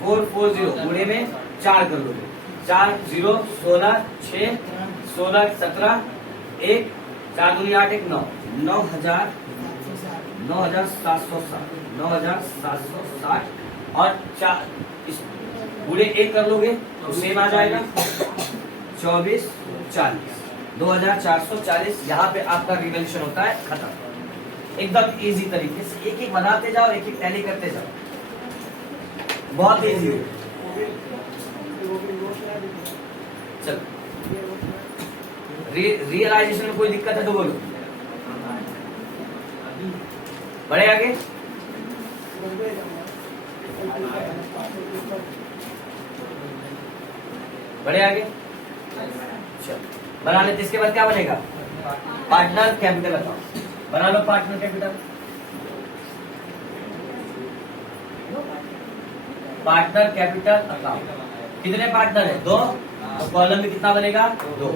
4 4 0, गुणे में 4 कर लोगे। 4 0 16 6 16 17 1 4 2 8 1 9 9,760 और 4 गुणे 1 कर लोगे तो सेम आ जाएगा 24 40, 2,440। यहाँ पे आपका रिवल्यूशन होता है खत्म। एकदम इजी तरीके से एक एक बनाते जाओ, एक एक टैली करते जाओ, बहुत इजी है। चलो, रियलाइजेशन में कोई दिक्कत है तो बोलो। बढ़े आगे। बढ़े आगे। चलो बना लेते। इसके बाद क्या बनेगा? Partner capital account. बना लो partner capital. Partner capital account. कितने पार्टनर है? 2। तो कॉलम में कितना बनेगा? 2।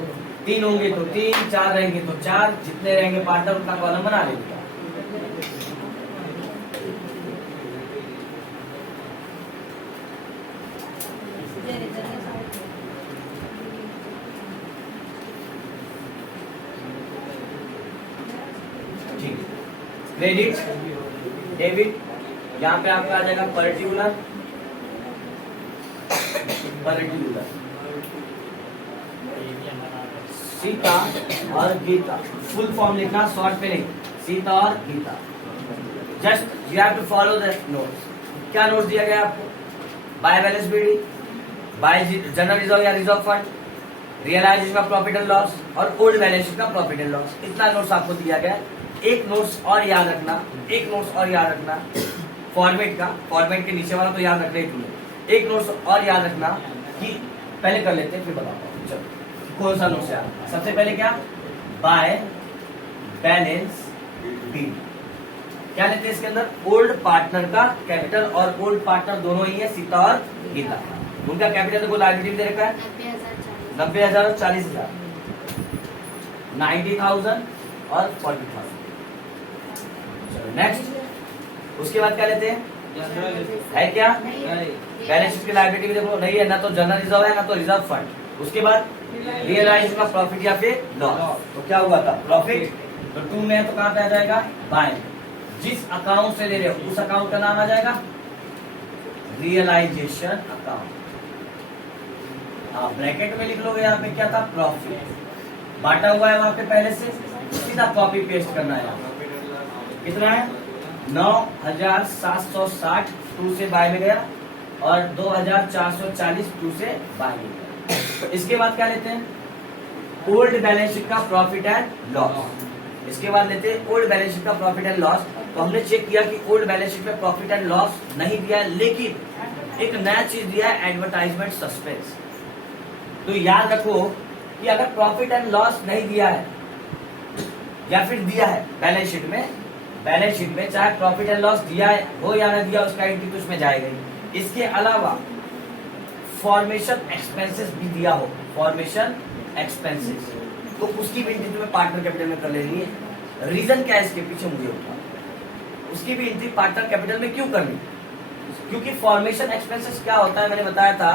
3 होंगे तो 3, 4 रहेंगे तो 4, जितने रहेंगे पार्टनर उतना कॉलम बना लेंगे। क्रेडिट, डेबिट, यहाँ पे आपका आ जाएगा पर्टिकुलर। सीता और गीता, फुल फॉर्म लिखना, शॉर्ट पे नहीं। सीता और Gita. Just you have to follow the notes. क्या नोट दिया गया आपको? Bye balance BD, by general reserve या रिजर्व फंड, रियलाइजेशन का प्रॉफिट एंड लॉस, और ओल्ड बैलेंस शीट का प्रॉफिट एंड लॉस। इतना नोट्स आपको दिया गया। एक नोट्स और याद रखना, फॉर्मेट का। फॉर्मेट के नीचे वाला तो याद रखना ही तुम्हें। एक नोट्स और याद रखना कि पहले कर लेते हैं फिर बताता हूँ। चलो, कौन सा नोट्स याद? सबसे पहले क्या? By balance BD. क्या लेते हैं इसके अंदर? ओल्ड पार्टनर का कैपिटल, और ओल्ड पार्टनर दोनों ही है, सीता और गीता। उनका कैपिटल को लायबिलिटी दे रखा है 90,000 और 40,000, 90,000 और 40,000। नेक्स्ट, उसके बाद क्या लेते हैं? है क्या? बैलेंस शीट की लायबिलिटी भी देखो, नहीं है ना तो जनरल रिजर्व है ना तो रिजर्व फंड। उसके बाद रियलाइजेशन का प्रॉफिट या फिर लॉस। तो क्या हुआ था? प्रॉफिट। तो 2 में तो कहां पे आ जाएगा? बाय। जिस अकाउंट से ले रहे हो उस अकाउंट का नाम आ जाएगा रियलाइजेशन अकाउंट। ब्रैकेट में लिख लोगे। यहाँ पे क्या था? प्रॉफिट। बांटा हुआ है वहां पे पहले से, सीधा कॉपी पेस्ट करना है। कितना है? 9,760 2 से बाय में गया, और 2,440 2 से बाय में गया। इसके बाद क्या लेते हैं? ओल्ड बैलेंस शीट का प्रॉफिट एंड लॉस। इसके बाद लेते हैं ओल्ड बैलेंस शीट का प्रॉफिट एंड लॉस। तो हमने चेक किया कि ओल्ड बैलेंस शीट में प्रॉफिट एंड लॉस नहीं दिया है, लेकिन एक नया चीज दिया है, एडवर्टाइजमेंट सस्पेंस। तो याद रखो कि अगर प्रॉफिट एंड लॉस नहीं दिया है या फिर दिया है बैलेंस शीट में, बैलेंस शीट में चाहे प्रॉफिट एंड लॉस दिया हो या ना दिया, उसका एंट्री तो उसमें जाएगा ही। इसके अलावा फॉर्मेशन एक्सपेंसेस भी दिया हो, फॉर्मेशन एक्सपेंसेस, तो उसकी भी एंट्री तुम्हें पार्टनर कैपिटल में कर लेनी है। रीजन क्या है इसके पीछे मुझे बता, उसकी भी एंट्री पार्टनर कैपिटल में क्यों करनी? क्योंकि फॉर्मेशन एक्सपेंसेस क्या होता है, मैंने बताया था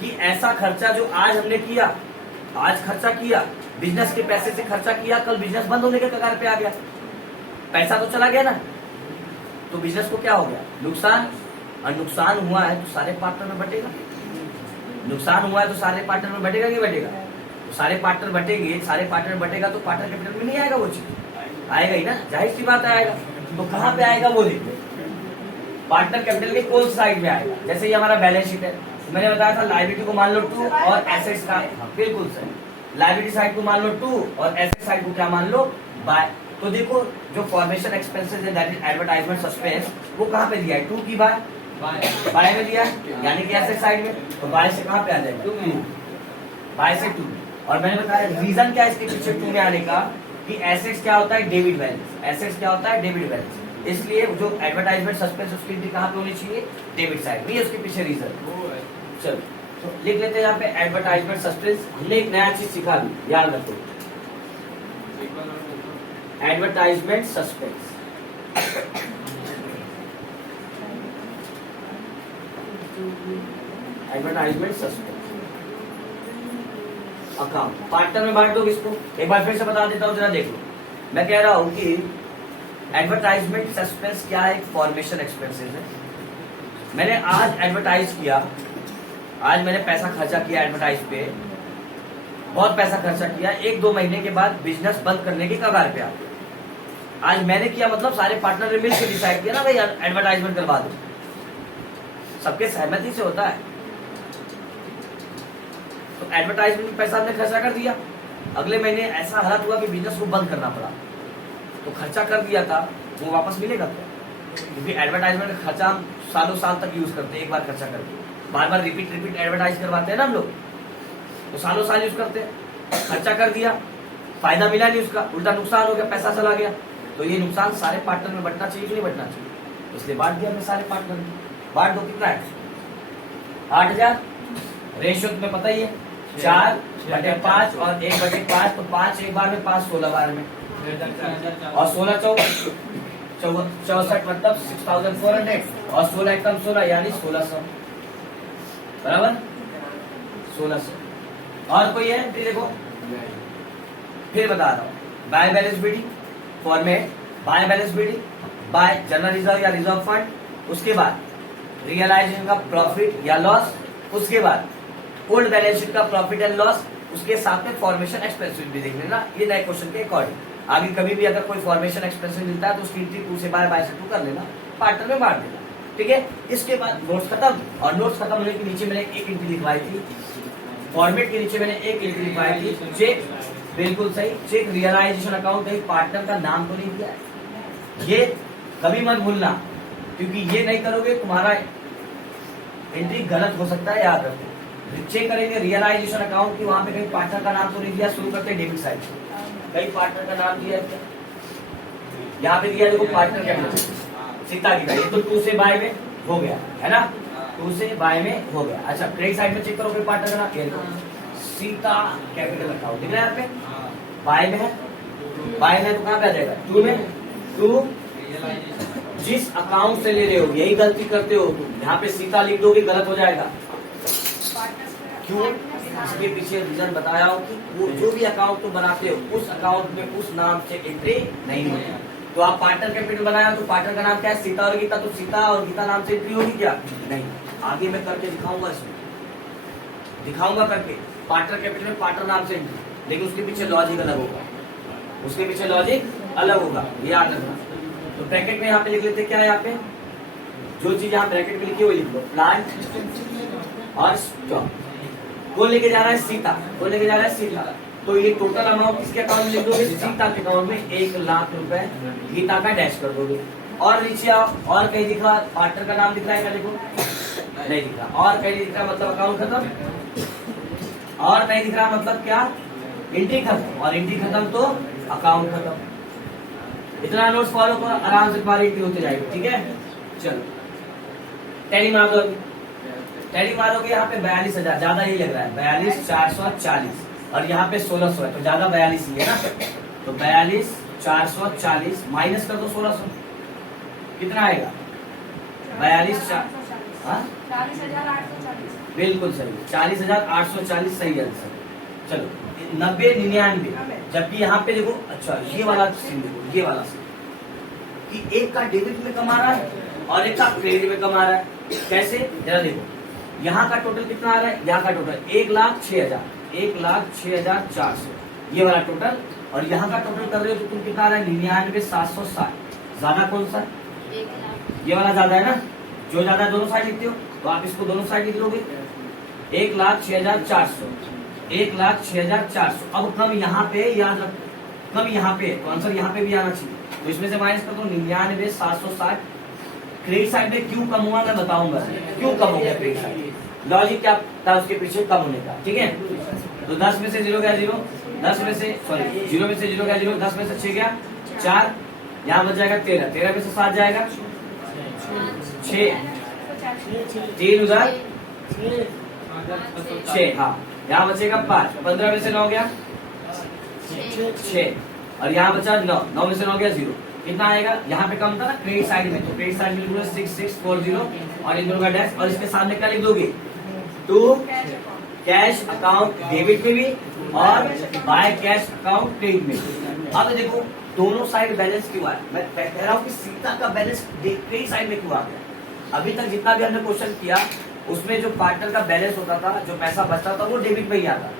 कि ऐसा खर्चा जो आज हमने किया, आज खर्चा किया, बिजनेस के पैसे से खर्चा किया, कल बिजनेस बंद होने के कगार पे आ गया, पैसा तो चला गया ना, तो बिजनेस को क्या हो गया? नुकसान। और नुकसान हुआ है तो सारे पार्टनर में बटेगा, नुकसान हुआ है तो सारे पार्टनर में बटेगा कि बटेगा? तो सारे पार्टनर बटेंगे, सारे पार्टनर में बटेगा तो पार्टनर कैपिटल में नहीं आएगा, वो चीज आएगा ही ना, जाहिर सी बात आएगा। तो कहाँ पे आएगा वो देखो, पार्टनर कैपिटल के कौन साइड में आएगा? जैसे ये हमारा बैलेंस शीट है, मैंने बताया था लायबिलिटी को मान लो 2 और एसेट्स का, बिल्कुल सही, लायबिलिटी साइड को मान लो 2 और एसेट साइड को क्या मान लो? बाय। तो देखो जो फॉर्मेशन एक्सपेंसेस है दैट इज एडवर्टाइजमेंट सस्पेंस, वो कहाँ पे दिया है? 2 की बाय, बाय में दिया है, यानी कि एसेट साइड में, तो बाय से कहाँ पे आ जाएगा? 2 में, बाय से 2। और मैंने बताया रीजन क्या है इसके पीछे 2 में आने का, कि एसेट्स क्या होता है? डेबिट बैलेंस, एसेट्स क्या होता है? डेबिट बैलेंस, इसलिए जो एडवर्टाइजमेंट सस्पेंस उसकी एंट्री कहाँ पे होनी चाहिए? डेबिट साइड में, ये उसके पीछे रीजन। चलो तो लिख लेते हैं यहाँ पे एडवर्टाइजमेंट सस्पेंस। हमने एक नया चीज सिखा दी, याद रखो, advertisement suspense. Advertisement suspense account partner में बांट दो इसको। एक बार फिर से बता देता हूँ, जरा देख लो। मैं कह रहा हूं कि एडवर्टाइजमेंट सस्पेंस क्या है? फॉर्मेशन एक्सपेंसेस है। मैंने आज एडवर्टाइज किया, आज मैंने पैसा खर्चा किया एडवर्टाइज पे, बहुत पैसा खर्चा किया, 1-2 महीने के बाद बिजनेस बंद करने की कगार पे आ गया। आज मैंने किया मतलब सारे पार्टनर ने मिलकर डिसाइड किया ना भाई एडवर्टाइजमेंट करवा दो, सबके सहमति से होता है। तो एडवर्टाइजमेंट में पैसा हमने खर्चा कर दिया, अगले महीने ऐसा हालत हुआ कि बिजनेस को बंद करना पड़ा, तो खर्चा कर दिया था वो वापस मिलेगा क्या? क्योंकि एडवर्टाइजमेंट का खर्चा हम सालों साल तक यूज करते हैं, एक बार खर्चा करके बार बार रिपीट एडवर्टाइज करवाते हैं ना हम लोग, तो सालों साल यूज करते हैं। खर्चा कर दिया, फायदा मिला नहीं उसका, उल्टा नुकसान हो गया, पैसा चला गया, तो ये नुकसान सारे पार्टनर में बंटना चाहिए कि नहीं बंटना चाहिए? इसलिए बांट दिया हमने सारे पार्टनर में। बांट दो, कितना है? 8000, रेशियो तुम्हें पता ही है, 4/5 और 1/5, तो 5 एक बार में, 5 16 बार में, और 16 64 मतलब 6400, और 16 एकदम 16 यानी 1600, बराबर 1600। और कोई है एंट्री? देखो फिर बता रहा हूं, by balance BD format, by balance BD, by general reserve या रिजर्व फंड, उसके बाद रियलाइजेशन का प्रॉफिट या लॉस, उसके बाद ओल्ड बैलेंस शीट का प्रॉफिट एंड लॉस, उसके साथ में फॉर्मेशन एक्सपेंसेस भी देख लेना, ये नए क्वेश्चन के अकॉर्डिंग। आगे कभी भी अगर कोई फॉर्मेशन एक्सपेंसेस मिलता है तो उसकी एंट्री 2 से बाय से 2 कर लेना, पार्टनर में बांट देना, ठीक है। इसके बाद नोट्स खत्म, और नोट्स खत्म होने के नीचे मैंने एक एंट्री लिखवाई थी, फॉर्मेट के नीचे मैंने एक एंट्री लिखवाई थी, चेक, बिल्कुल सही, चेक रियलाइजेशन अकाउंट, कहीं पार्टनर का नाम तो नहीं दिया है, ये कभी मत भूलना, क्योंकि ये नहीं करोगे तुम्हारा एंट्री गलत हो सकता है, याद रखो। चेक करेंगे रियलाइजेशन अकाउंट की, वहां पे कहीं पार्टनर का नाम तो नहीं दिया। शुरू करते हैं डेबिट साइड से, कहीं पार्टनर का नाम दिया है, यहाँ पे दिया देखो पार्टनर कैपिटल, सीता की ये तो 2 से बाय में हो गया है ना, 2 से बाय में हो गया। अच्छा क्रेडिट साइड में चेक करो पार्टनर का नाम, सीता कैपिटल अकाउंट दिख रहा है यहाँ पे, बाय में है, बाय में तो कहाँ पे आ जाएगा? 2 में। 2 जिस अकाउंट से ले रहे हो, यही गलती करते हो तुम, यहाँ पे सीता लिख दोगे गलत हो जाएगा। क्यों? इसके पीछे रीजन बताया हो कि वो जो भी अकाउंट तुम बनाते हो उस अकाउंट में उस नाम से एंट्री नहीं होती। तो आप पार्टनर कैपिटल बनाया तो पार्टनर का नाम क्या है? सीता और गीता, तो सीता और गीता नाम से एंट्री होगी क्या? नहीं। आगे मैं करके दिखाऊंगा, इसमें दिखाऊंगा करके पार्टनर कैपिटल में पार्टनर नाम से एंट्री, लेकिन उसके पीछे लॉजिक अलग होगा, उसके पीछे लॉजिक अलग होगा, ये याद रखना। तो ब्रैकेट में यहाँ पे लिख लेते क्या है, यहाँ पे जो चीज यहाँ ब्रैकेट में लिखी है वो लिख लो, प्लांट और स्टॉक। वो लेके जा रहा है सीता, वो लेके जा रहा है सीता, तो ये टोटल अमाउंट किसके अकाउंट में लिख दोगे? सीता के अकाउंट में 1 लाख रुपए, गीता का डैश कर दोगे। और नीचे आओ, और कहीं दिख रहा पार्टनर का नाम दिख रहा है क्या? देखो नहीं दिख रहा, और कहीं दिख रहा मतलब अकाउंट खत्म, और नहीं दिख रहा मतलब क्या? एंट्री खत्म, और एंट्री खत्म तो अकाउंट खत्म। इतना नोट्स फॉलो करो, आराम से तुम्हारी एंट्री होते जाएगी। ठीक है, चलो टैली मार दो। टैली मारोगे यहाँ पे 42,000, ज्यादा यही लग रहा है 42,440, और यहाँ पे 1,600 है तो ज्यादा 42 ही है ना। तो 42,440 माइनस कर दो 1,600, कितना आएगा? 40,840, बिल्कुल सही, 40,840 सही आंसर। चलो 90, 99, जबकि यहाँ पे देखो, अच्छा ये वाला सीन देखो, ये वाला सीन कि एक का डेबिट में कमा रहा है और एक का क्रेडिट में कमा रहा है। कैसे, जरा देखो, यहाँ का टोटल कितना आ रहा है, यहाँ का टोटल 1,06,000, 1,06,400 ये वाला टोटल, और यहाँ का टोटल कर रहे हो तो तुम कितना आ रहा है? 99,760। ज्यादा कौन सा? ये वाला ज्यादा है ना, जो ज्यादा दोनों साइड लिखते हो तो आप इसको दोनों साइड लिख लोगे। 1,06,400, 1,06,400। अब कम यहाँ पे याद रखो, कम यहाँ पे तो आंसर यहाँ पे भी आना चाहिए, तो इसमें से माइनस कर दो 99,760। क्रेडिट साइड में क्यों कम हुआ मैं बताऊंगा, क्यों कम हो गया क्रेडिट साइड, लॉजिक क्या था उसके पीछे कम होने का। ठीक है, तो 10 में से 0 गया 0, 10 में से सॉरी 0 में से 0 गया 0, 10 में से 6 गया 4, यहाँ बच जाएगा 13, 13 में से 7 जाएगा 6, 3 उधर 6, हाँ यहाँ बचेगा 5, 15 में से 9 गया 6, और यहाँ बचा 9, 9 में से 9 गया 0, कितना आएगा? यहाँ पे कम था ना क्रेडिट साइड में, तो क्रेडिट साइड में लिख लो 6640 और इन दोनों का डैश, और इसके सामने क्या लिख दोगे? टू कैश अकाउंट डेबिट में भी और बाय कैश अकाउंट क्रेडिट में। अब देखो दोनों साइड बैलेंस क्यों आया, मैं कह रहा हूँ कि सीता का बैलेंस क्रेडिट साइड में क्यों आ गया। अभी तक जितना भी हमने क्वेश्चन किया उसमें जो पार्टनर का बैलेंस होता था, जो पैसा बचता था वो डेबिट में ही आता था,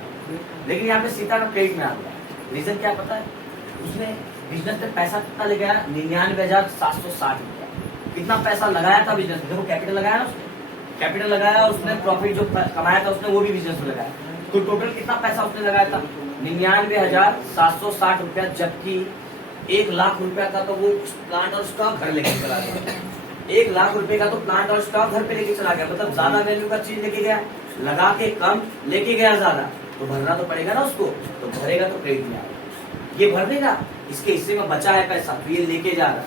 लेकिन यहाँ पे सीता का क्रेडिट में आ गया। रीजन क्या पता है? उसने बिजनेस में पैसा कितना ले गया? 99,760 रुपया। कितना पैसा लगाया था बिजनेस में? देखो कैपिटल लगाया ना उसने, कैपिटल लगाया, उसने प्रॉफिट जो कमाया था उसने वो भी बिजनेस में लगाया, तो टोटल कितना पैसा उसने लगाया था? 99,760 रुपया, जबकि 1,00,000 रुपया का तो वो प्लांट और स्टॉक घर लेके चला गया। 1,00,000 रुपए का तो प्लांट और स्टॉक घर पे लेके चला गया, मतलब ज्यादा वैल्यू का चीज लेके गया, लगा के कम लेके गया ज्यादा, तो भरना तो पड़ेगा ना उसको, तो भरेगा तो क्रेडिट में आएगा। ये भर देगा, इसके हिस्से में बचा है पैसा तो ये लेके जा रहा है,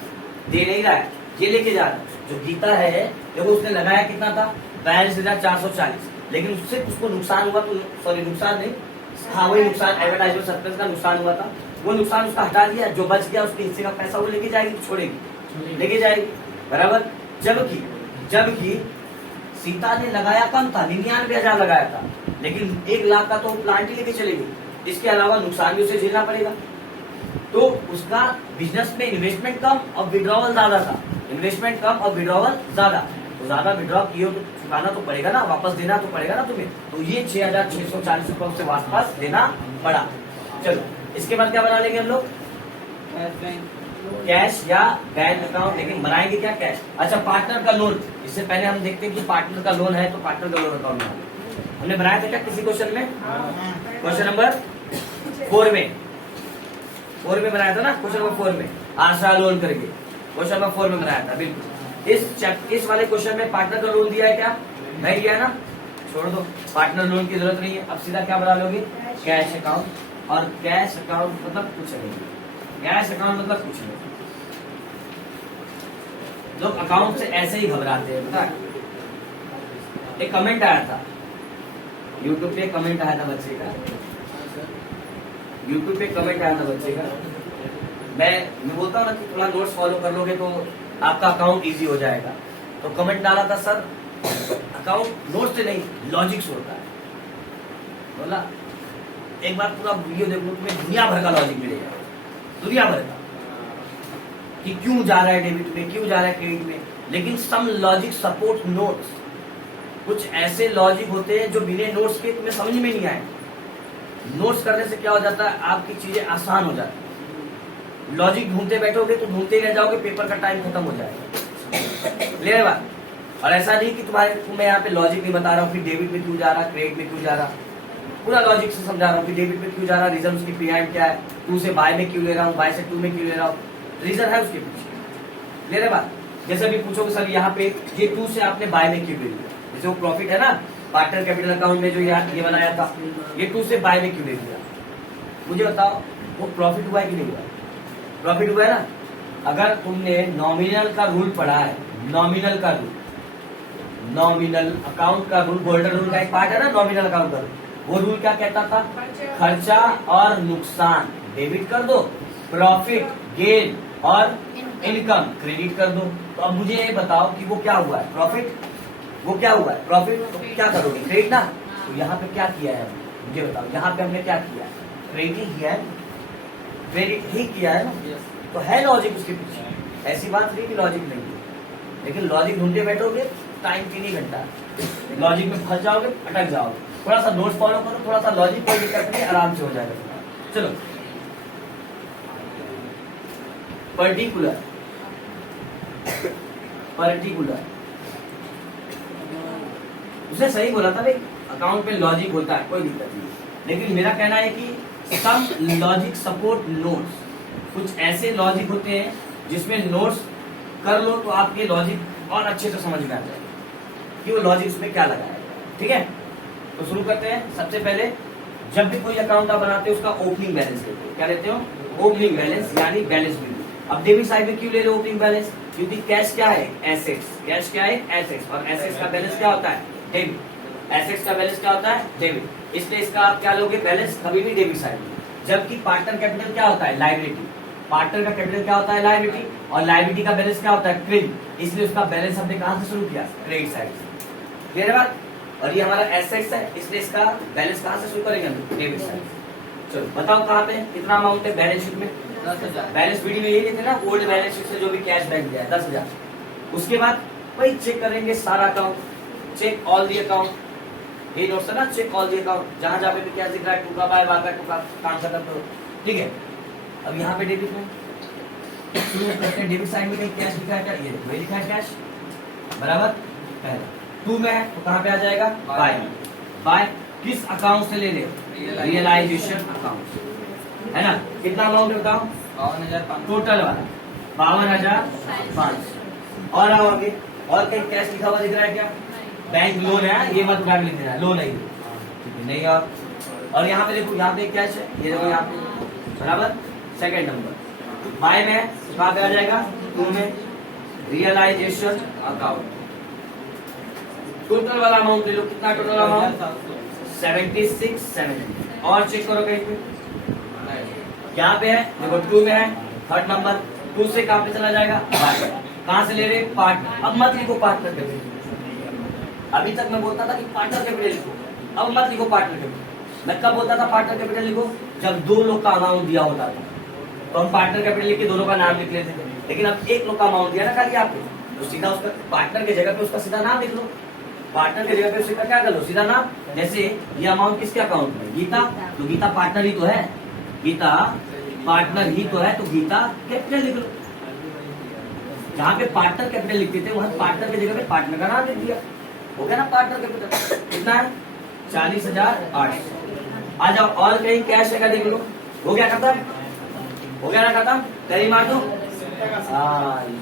दे नहीं रहा है, ये लेके जा रहा है। जो गीता है देखो उसने लगाया कितना था? 42,440, लेकिन उससे उसको नुकसान हुआ, तो सॉरी नुकसान नहीं, हाँ वही नुकसान, एडवर्टाइजमेंट सर्विस का नुकसान हुआ था, वो नुकसान उसका हटा दिया, जो बच गया उसके हिस्से का पैसा वो लेके जाएगी, छोड़ेगी, लेके जाएगी, बराबर। जबकि सीता ने लगाया कम था, 99,000 लगाया था, लेकिन 1,00,000 का तो प्लांट ही लेके चलेगी, इसके अलावा नुकसान भी उसे झेलना पड़ेगा। तो उसका बिजनेस में इन्वेस्टमेंट कम और विड्रॉवल ज्यादा था, इन्वेस्टमेंट कम और विड्रॉवल ज्यादा, तो ज्यादा विड्रॉ किए हो तो चुकाना तो पड़ेगा ना, वापस देना तो पड़ेगा ना तुम्हें, तो ये 6,640 रुपए उसे वापस देना पड़ा। चलो इसके बाद क्या बना लेंगे हम लोग? कैश या बैंक अकाउंट, लेकिन बनाएंगे क्या? कैश। अच्छा पार्टनर का लोन, इससे पहले हम देखते हैं कि पार्टनर का लोन है तो पार्टनर का लोन अकाउंट हमने बनाया था क्या किसी क्वेश्चन में? क्वेश्चन नंबर 4 में बनाया था ना, क्वेश्चन नंबर 4 में आशा लोन करके क्वेश्चन नंबर 4 में बनाया था, बिल्कुल। इस वाले क्वेश्चन में पार्टनर का लोन दिया है क्या? नहीं दिया ना, छोड़ दो, पार्टनर लोन की जरूरत नहीं है। अब सीधा क्या बना लोगे? कैश अकाउंट, और कैश अकाउंट मतलब कुछ नहीं, कैश अकाउंट मतलब कुछ नहीं। लोग अकाउंट से ऐसे ही घबराते हैं, पता है। एक कमेंट आया था यूट्यूब पे, कमेंट आया था बच्चे का, यूट्यूब पे कमेंट आया था बच्चे का, मैं बोलता हूँ ना कि थोड़ा नोट्स फॉलो कर लोगे तो आपका अकाउंट इजी हो जाएगा। तो कमेंट डाला था, सर अकाउंट नोट से नहीं लॉजिक से होता है। बोला एक बार पूरा वीडियो देखो, तुम्हें दुनिया भर का लॉजिक मिलेगा, दुनिया भर का, कि क्यों जा रहा है डेबिट में, क्यों जा रहा है क्रेडिट में। लेकिन सम लॉजिक सपोर्ट नोट्स, कुछ ऐसे लॉजिक होते हैं जो बिना नोट्स के तुम्हें समझ में नहीं आए। नोट्स करने से क्या हो जाता है, आपकी चीजें आसान हो जाती है। लॉजिक ढूंढते बैठोगे तो ढूंढते रह जाओगे, पेपर का टाइम खत्म हो जाएगा। क्लियर बात? और ऐसा नहीं कि तुम्हें यहाँ पे लॉजिक नहीं बता रहा हूँ कि डेबिट में क्यों जा रहा, क्रेडिट में क्यों जा रहा, पूरा लॉजिक से समझा रहा हूँ कि डेबिट में क्यों जा रहा, रीजन उसकी बिहाइंड क्या है, 2 से बाय में क्यों ले रहा हूँ, बाय से 2 में क्यों ले रहा हूँ, रीजन है उसके पीछे। क्लियर है बात? जैसे अभी पूछोगे सर यहाँ पे ये 2 से आपने बाय में क्यों ले लिया, जैसे वो प्रॉफिट है ना पार्टनर कैपिटल अकाउंट में जो ये बनाया था, ये 2 से बाय में क्यों ले लिया, मुझे बताओ वो प्रॉफिट हुआ है कि नहीं हुआ? प्रॉफिट हुआ है ना, अगर तुमने नॉमिनल का रूल पढ़ा है, नॉमिनल का रूल, नॉमिनल अकाउंट का रूल, गोल्डन रूल का एक पार्ट है ना नॉमिनल अकाउंट का रूल, वो रूल क्या कहता था? खर्चा और नुकसान डेबिट कर दो, प्रॉफिट गेन और इनकम क्रेडिट कर दो। तो अब मुझे ये बताओ कि वो क्या हुआ है? प्रॉफिट, वो क्या हुआ है? प्रॉफिट। तो क्या करोगे? क्रेडिट ना। तो यहाँ पे क्या किया है? मुझे बताओ, यहाँ पे हमने क्या किया है? क्रेडिट ही किया है, क्रेडिट ही किया है ना। तो है लॉजिक उसके पीछे, ऐसी बात नहीं कि लॉजिक नहीं है, लेकिन लॉजिक ढूंढते बैठोगे टाइम 3 घंटा, लॉजिक में फंस जाओगे, अटक जाओगे। थोड़ा सा नोट्स फॉलो करो, थोड़ा सा लॉजिक, कोई दिक्कत नहीं, आराम से हो जाएगा। चलो, पर्टिकुलर, पर्टिकुलर उसने सही बोला था भाई, अकाउंट में लॉजिक होता है, कोई दिक्कत नहीं, लेकिन मेरा कहना है कि सम लॉजिक सपोर्ट नोट्स, कुछ ऐसे लॉजिक होते हैं जिसमें नोट्स कर लो तो आपके लॉजिक और अच्छे से समझ में आ जाएगा कि वो लॉजिक उसमें क्या लगाया है। ठीक है, तो शुरू करते हैं। सबसे पहले जब भी कोई अकाउंट आप बनाते हो उसका ओपनिंग बैलेंस लेते हो। क्या लेते हो? ओपनिंग बैलेंस, यानी बैलेंस बिल। अब डेबिट साइड में क्यों ले रहे हो ओपनिंग बैलेंस? क्योंकि कैश क्या है? एसेट्स। कैश क्या है? एसेट्स। और एसेट्स का बैलेंस क्या होता है? डेबिट। एसेट्स का बैलेंस क्या होता है? डेबिट। इसलिए इसका आप क्या लोगे? बैलेंस कभी भी डेबिट साइड में। जबकि पार्टनर कैपिटल क्या होता है? लायबिलिटी। पार्टनर का कैपिटल क्या होता है? लायबिलिटी। और लायबिलिटी का बैलेंस क्या होता है? क्रेडिट। इसलिए उसका बैलेंस हमने कहां से शुरू किया? क्रेडिट साइड से। क्लियर है बात? और ये हमारा एसेट्स है, इसलिए इसका बैलेंस कहां से शुरू करेंगे हम? Debit side. चलो बताओ कहां पे कितना अमाउंट है बैलेंस शीट में? 10,000। बैलेंस वीडियो में यही थे ना, ओल्ड बैलेंस शीट से जो भी कैश बैंक दिया है 10,000। उसके बाद वही चेक करेंगे सारा account, check all the account. ये नोट्स है ना, चेक ऑल दी अकाउंट, जहां जहां पे भी कैश दिख रहा है टू का बाय वाका टू का काम खत्म करो। ठीक है, अब यहाँ पे डेबिट में शुरू करते हैं। डेबिट साइड में कहीं कैश दिखा है क्या? ये देखो, ये लिखा है कैश, बराबर। पहला 2 में है तो कहां पे आ जाएगा? बाय में। बाय किस अकाउंट से ले रहे हो? रियलाइजेशन अकाउंट, है ना। कितना अमाउंट है बताओ? 52,500 टोटल वाला 52,500। और आओ आगे, और कहीं कैश लिखा हुआ दिख रहा है क्या? बैंक लोन है, ये मत लिख देना, लोन है ये, ठीक है नहीं। और यहाँ पे देखो, यहाँ पे कैश है, ये देखो यहाँ पे, बराबर। सेकंड नंबर बाय में तो कहां पे आ जाएगा? 2 में। रियलाइजेशन अकाउंट टोटल वाला अमाउंट ले लो। कितना टोटल अमाउंट? 76,700। और चेक करो कहीं पे, यहाँ पे है देखो 2 में है। थर्ड नंबर 2 से कहां पे चला जाएगा? कहां से ले रहे? पार्टनर। अब मत लिखो पार्टनर कैपिटल। अभी तक मैं बोलता था कि पार्टनर कैपिटल लिखो, अब मत लिखो पार्टनर कैपिटल। मैं कब बोलता था पार्टनर कैपिटल लिखो? जब 2 लोग का अमाउंट दिया होता था तो हम पार्टनर कैपिटल लिख के दोनों का नाम लिख लेते थे। लेकिन अब एक लोग का अमाउंट दिया ना खाली आपको, तो सीधा उसका पार्टनर की जगह पे उसका सीधा नाम लिख लो। पार्टनर की जगह पे उसका क्या कर लो? सीधा नाम। जैसे ये अमाउंट किसके अकाउंट में? गीता, तो गीता पार्टनर ही तो है, गीता पार्टनर ही तो है, तो गीता कैपिटल लिख लो। जहाँ पे पार्टनर कैपिटल लिखते थे वहां पार्टनर की जगह पे पार्टनर का नाम लिख दिया, हो गया ना पार्टनर कैपिटल। कितना है? 40,800। आ जाओ, और कहीं कैश है देख लो। हो गया खत्म? हो गया ना खत्म? कहीं मार दो।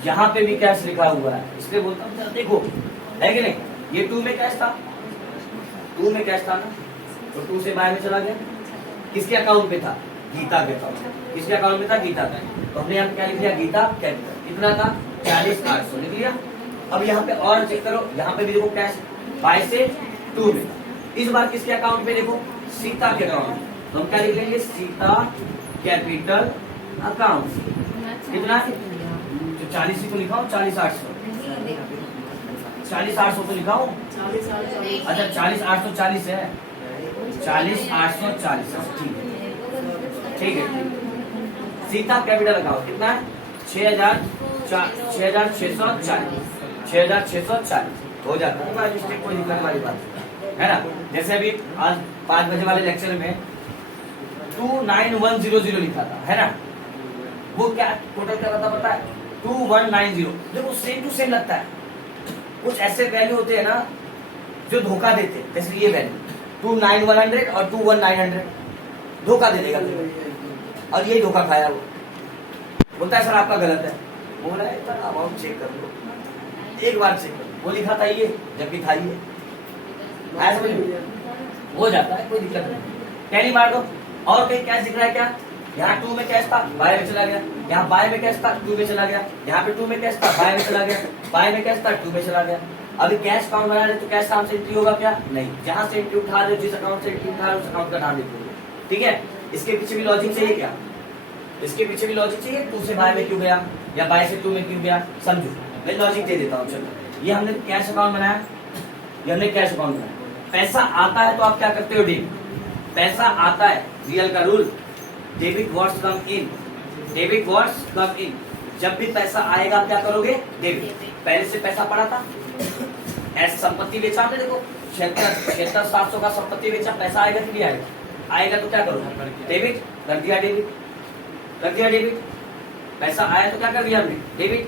यहाँ पे भी कैश लिखा हुआ है, इसलिए बोलता हूँ देखो, है कि नहीं। ये 2 में कैश था, 2 में कैश था ना, तो 2 से बाय में चला गया। किसके अकाउंट पे था? गीता के अकाउंट। किसके अकाउंट में था? गीता का। तो हमने यहाँ क्या लिख लिया? गीता कैपिटल। कितना था? 40,800 लिख लिया। अब यहाँ पे और चेक करो, यहाँ पे भी देखो कैश बाय से 2 में। इस बार किसके अकाउंट पे? देखो सीता के अकाउंट। तो हम क्या लिख लेंगे? Sita capital account. कितना? 40 ही तो लिखा हूँ, 40,800। 40,800 तो लिखा हूँ। अच्छा 40,840 है, 40,840। ठीक है। सीता कैपिटल अकाउंट कितना है? 6,640। 6,640 हो जाता है, मिस्टेक कोई दिक्कत वाली बात है ना। जैसे अभी आज 5 बजे वाले लेक्चर में 29100 लिखा था, है ना। वो क्या टोटल क्या था पता है? 2190। देखो सेम टू सेम लगता है। कुछ ऐसे वैल्यू होते हैं ना जो धोखा देते हैं, जैसे ये वैल्यू 29100 और 21900 धोखा दे देगा, और यही धोखा खाया वो। बोलता है सर आपका गलत है। बोला है सर अमाउंट चेक कर लो, एक बार चेक करो, वो लिखा था ये जबकि था ये। आया समझ में? हो जाता है, कोई दिक्कत नहीं। टैली मार दो। और कहीं कैश दिख रहा है क्या? यहाँ 2 में कैश था, बाय में चला गया, यहाँ बाय में कैश था, 2 में चला गया, यहाँ पे 2 में कैश था, बाय में चला गया, बाय में कैश था, 2 में चला गया। अभी कैश अकाउंट बना रहे तो कैश अकाउंट से एंट्री होगा क्या? नहीं, जहां से एंट्री उठा रहे हो, जिस अकाउंट से एंट्री उठा रहे हो उस अकाउंट का नाम लिखोगे। ठीक है, इसके पीछे भी लॉजिक चाहिए क्या? इसके पीछे भी लॉजिक चाहिए, 2 से बाय में क्यों गया या बाय से 2 में क्यों गया, समझो। मैं लॉजिक दे देता हूँ। चलो, ये हमने कैश अकाउंट बनाया, ये हमने कैश अकाउंट बनाया। पैसा आता है तो आप क्या करते हो? डेबिट। पैसा आता है, रियल का रूल, डेबिट व्हाट्स कम इन, डेबिट व्हाट्स कम इन। जब भी पैसा आएगा क्या करोगे? डेबिट। पहले से पैसा पड़ा था, ऐसे संपत्ति बेचा आपने, देखो 76,700 का संपत्ति बेचा, पैसा आएगा कि नहीं आएगा? आएगा तो क्या करोगे? डेबिट कर दिया, डेबिट कर दिया, डेबिट। पैसा आया तो क्या कर दिया हमने? डेबिट।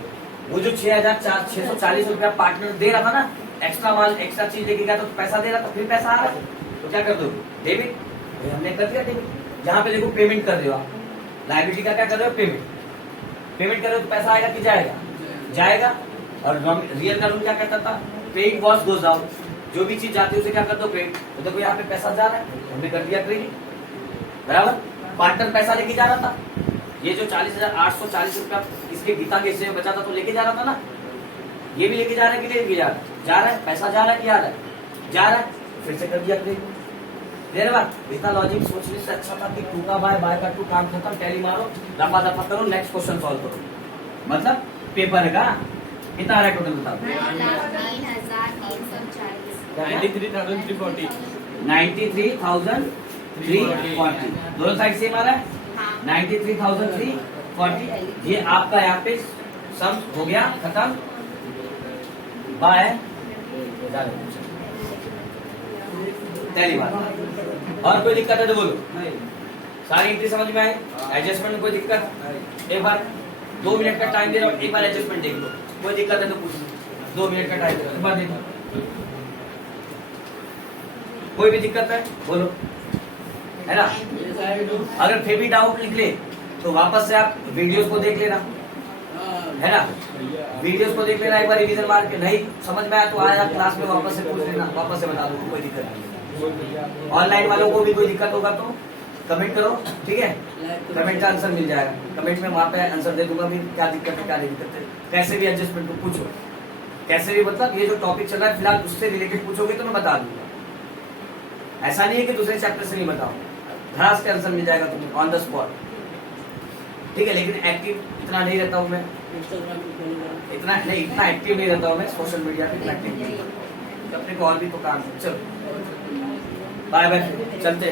वो जो 6,640 रुपया पार्टनर दे रहा था ना, एक्स्ट्रा माल एक्स्ट्रा चीज लेके गया तो पैसा दे रहा था, फिर पैसा आ रहा है तो क्या कर दो? डेबिट। हमने कर दिया डेबिट। जहां पे देखो पेमेंट कर रहे हो आप, लायबिलिटी का क्या कर रहे हो? पेमेंट। पेमेंट कर रहे हो तो पैसा आएगा कि जाएगा? जाएगा। और रियल का रूल क्या कहता था? Credit what's goes out. जो भी चीज जाती है उसे क्या कर दो? क्रेडिट। तो देखो यहाँ पे पैसा जा रहा है, हमने कर दिया क्रेडिट, बराबर। पार्टनर पैसा लेके जा रहा था, ये जो 40,840 रुपया इसके गीता के हिस्से में बचा था तो लेके जा रहा था ना, ये भी लेके जा रहा है कि नहीं लेके जा रहा है? जा रहा है। पैसा जा रहा है कि आ रहा है? जा रहा है, फिर से कर दिया क्रेडिट। देर बाद इतना लॉजिक सोचने से अच्छा था कि 2 का बाय, बाय का 2, काम खत्म, टैली मारो, दफा दफा करो, नेक्स्ट क्वेश्चन सॉल्व करो। मतलब पेपर का कितना आ रहा है टोटल बताओ? 93,340। 93,340। दोनों साइड सेम आ रहा है, 93,340। ये आपका यहाँ पे सम हो गया, खत्म। बाय पहली बात। और कोई दिक्कत है तो बोलो। सारी एंट्री समझ में आई? एडजस्टमेंट में कोई दिक्कत? एक बार 2 मिनट का टाइम दे रहा हूँ, एक बार एडजस्टमेंट देख लो, कोई दिक्कत है तो पूछ लो। 2 मिनट का टाइम दे रहा हूँ, एक बार देखो, कोई भी दिक्कत है बोलो, है ना? अगर फिर भी डाउट निकले तो वापस से आप वीडियोस को देख लेना, है ना? वीडियोस को देख लेना, एक बार रिवीजन मार के, नहीं समझ में आया तो आया क्लास में वापस से पूछ लेना, वापस से बता दो, कोई दिक्कत नहीं। ऑनलाइन वालों को भी कोई दिक्कत होगा तो कमेंट करो, ठीक है? कमेंट का आंसर मिल जाएगा, कमेंट में वहां पे आंसर दे दूंगा भी, क्या दिक्कत है क्या नहीं दिक्कत है, कैसे भी एडजस्टमेंट को पूछो, कैसे भी, मतलब ये जो टॉपिक चल रहा है फिलहाल उससे रिलेटेड पूछोगे तो मैं बता दूंगा। ऐसा नहीं है कि दूसरे चैप्टर से नहीं बताओ, धड़ास के आंसर मिल जाएगा तुम्हें ऑन द स्पॉट, ठीक है? लेकिन एक्टिव इतना नहीं रहता हूँ मैं, इतना एक्टिव नहीं रहता हूँ मैं सोशल मीडिया पे, इतना एक्टिव नहीं, अपने को और भी तो काम है। चलो बाय बाय, चलते।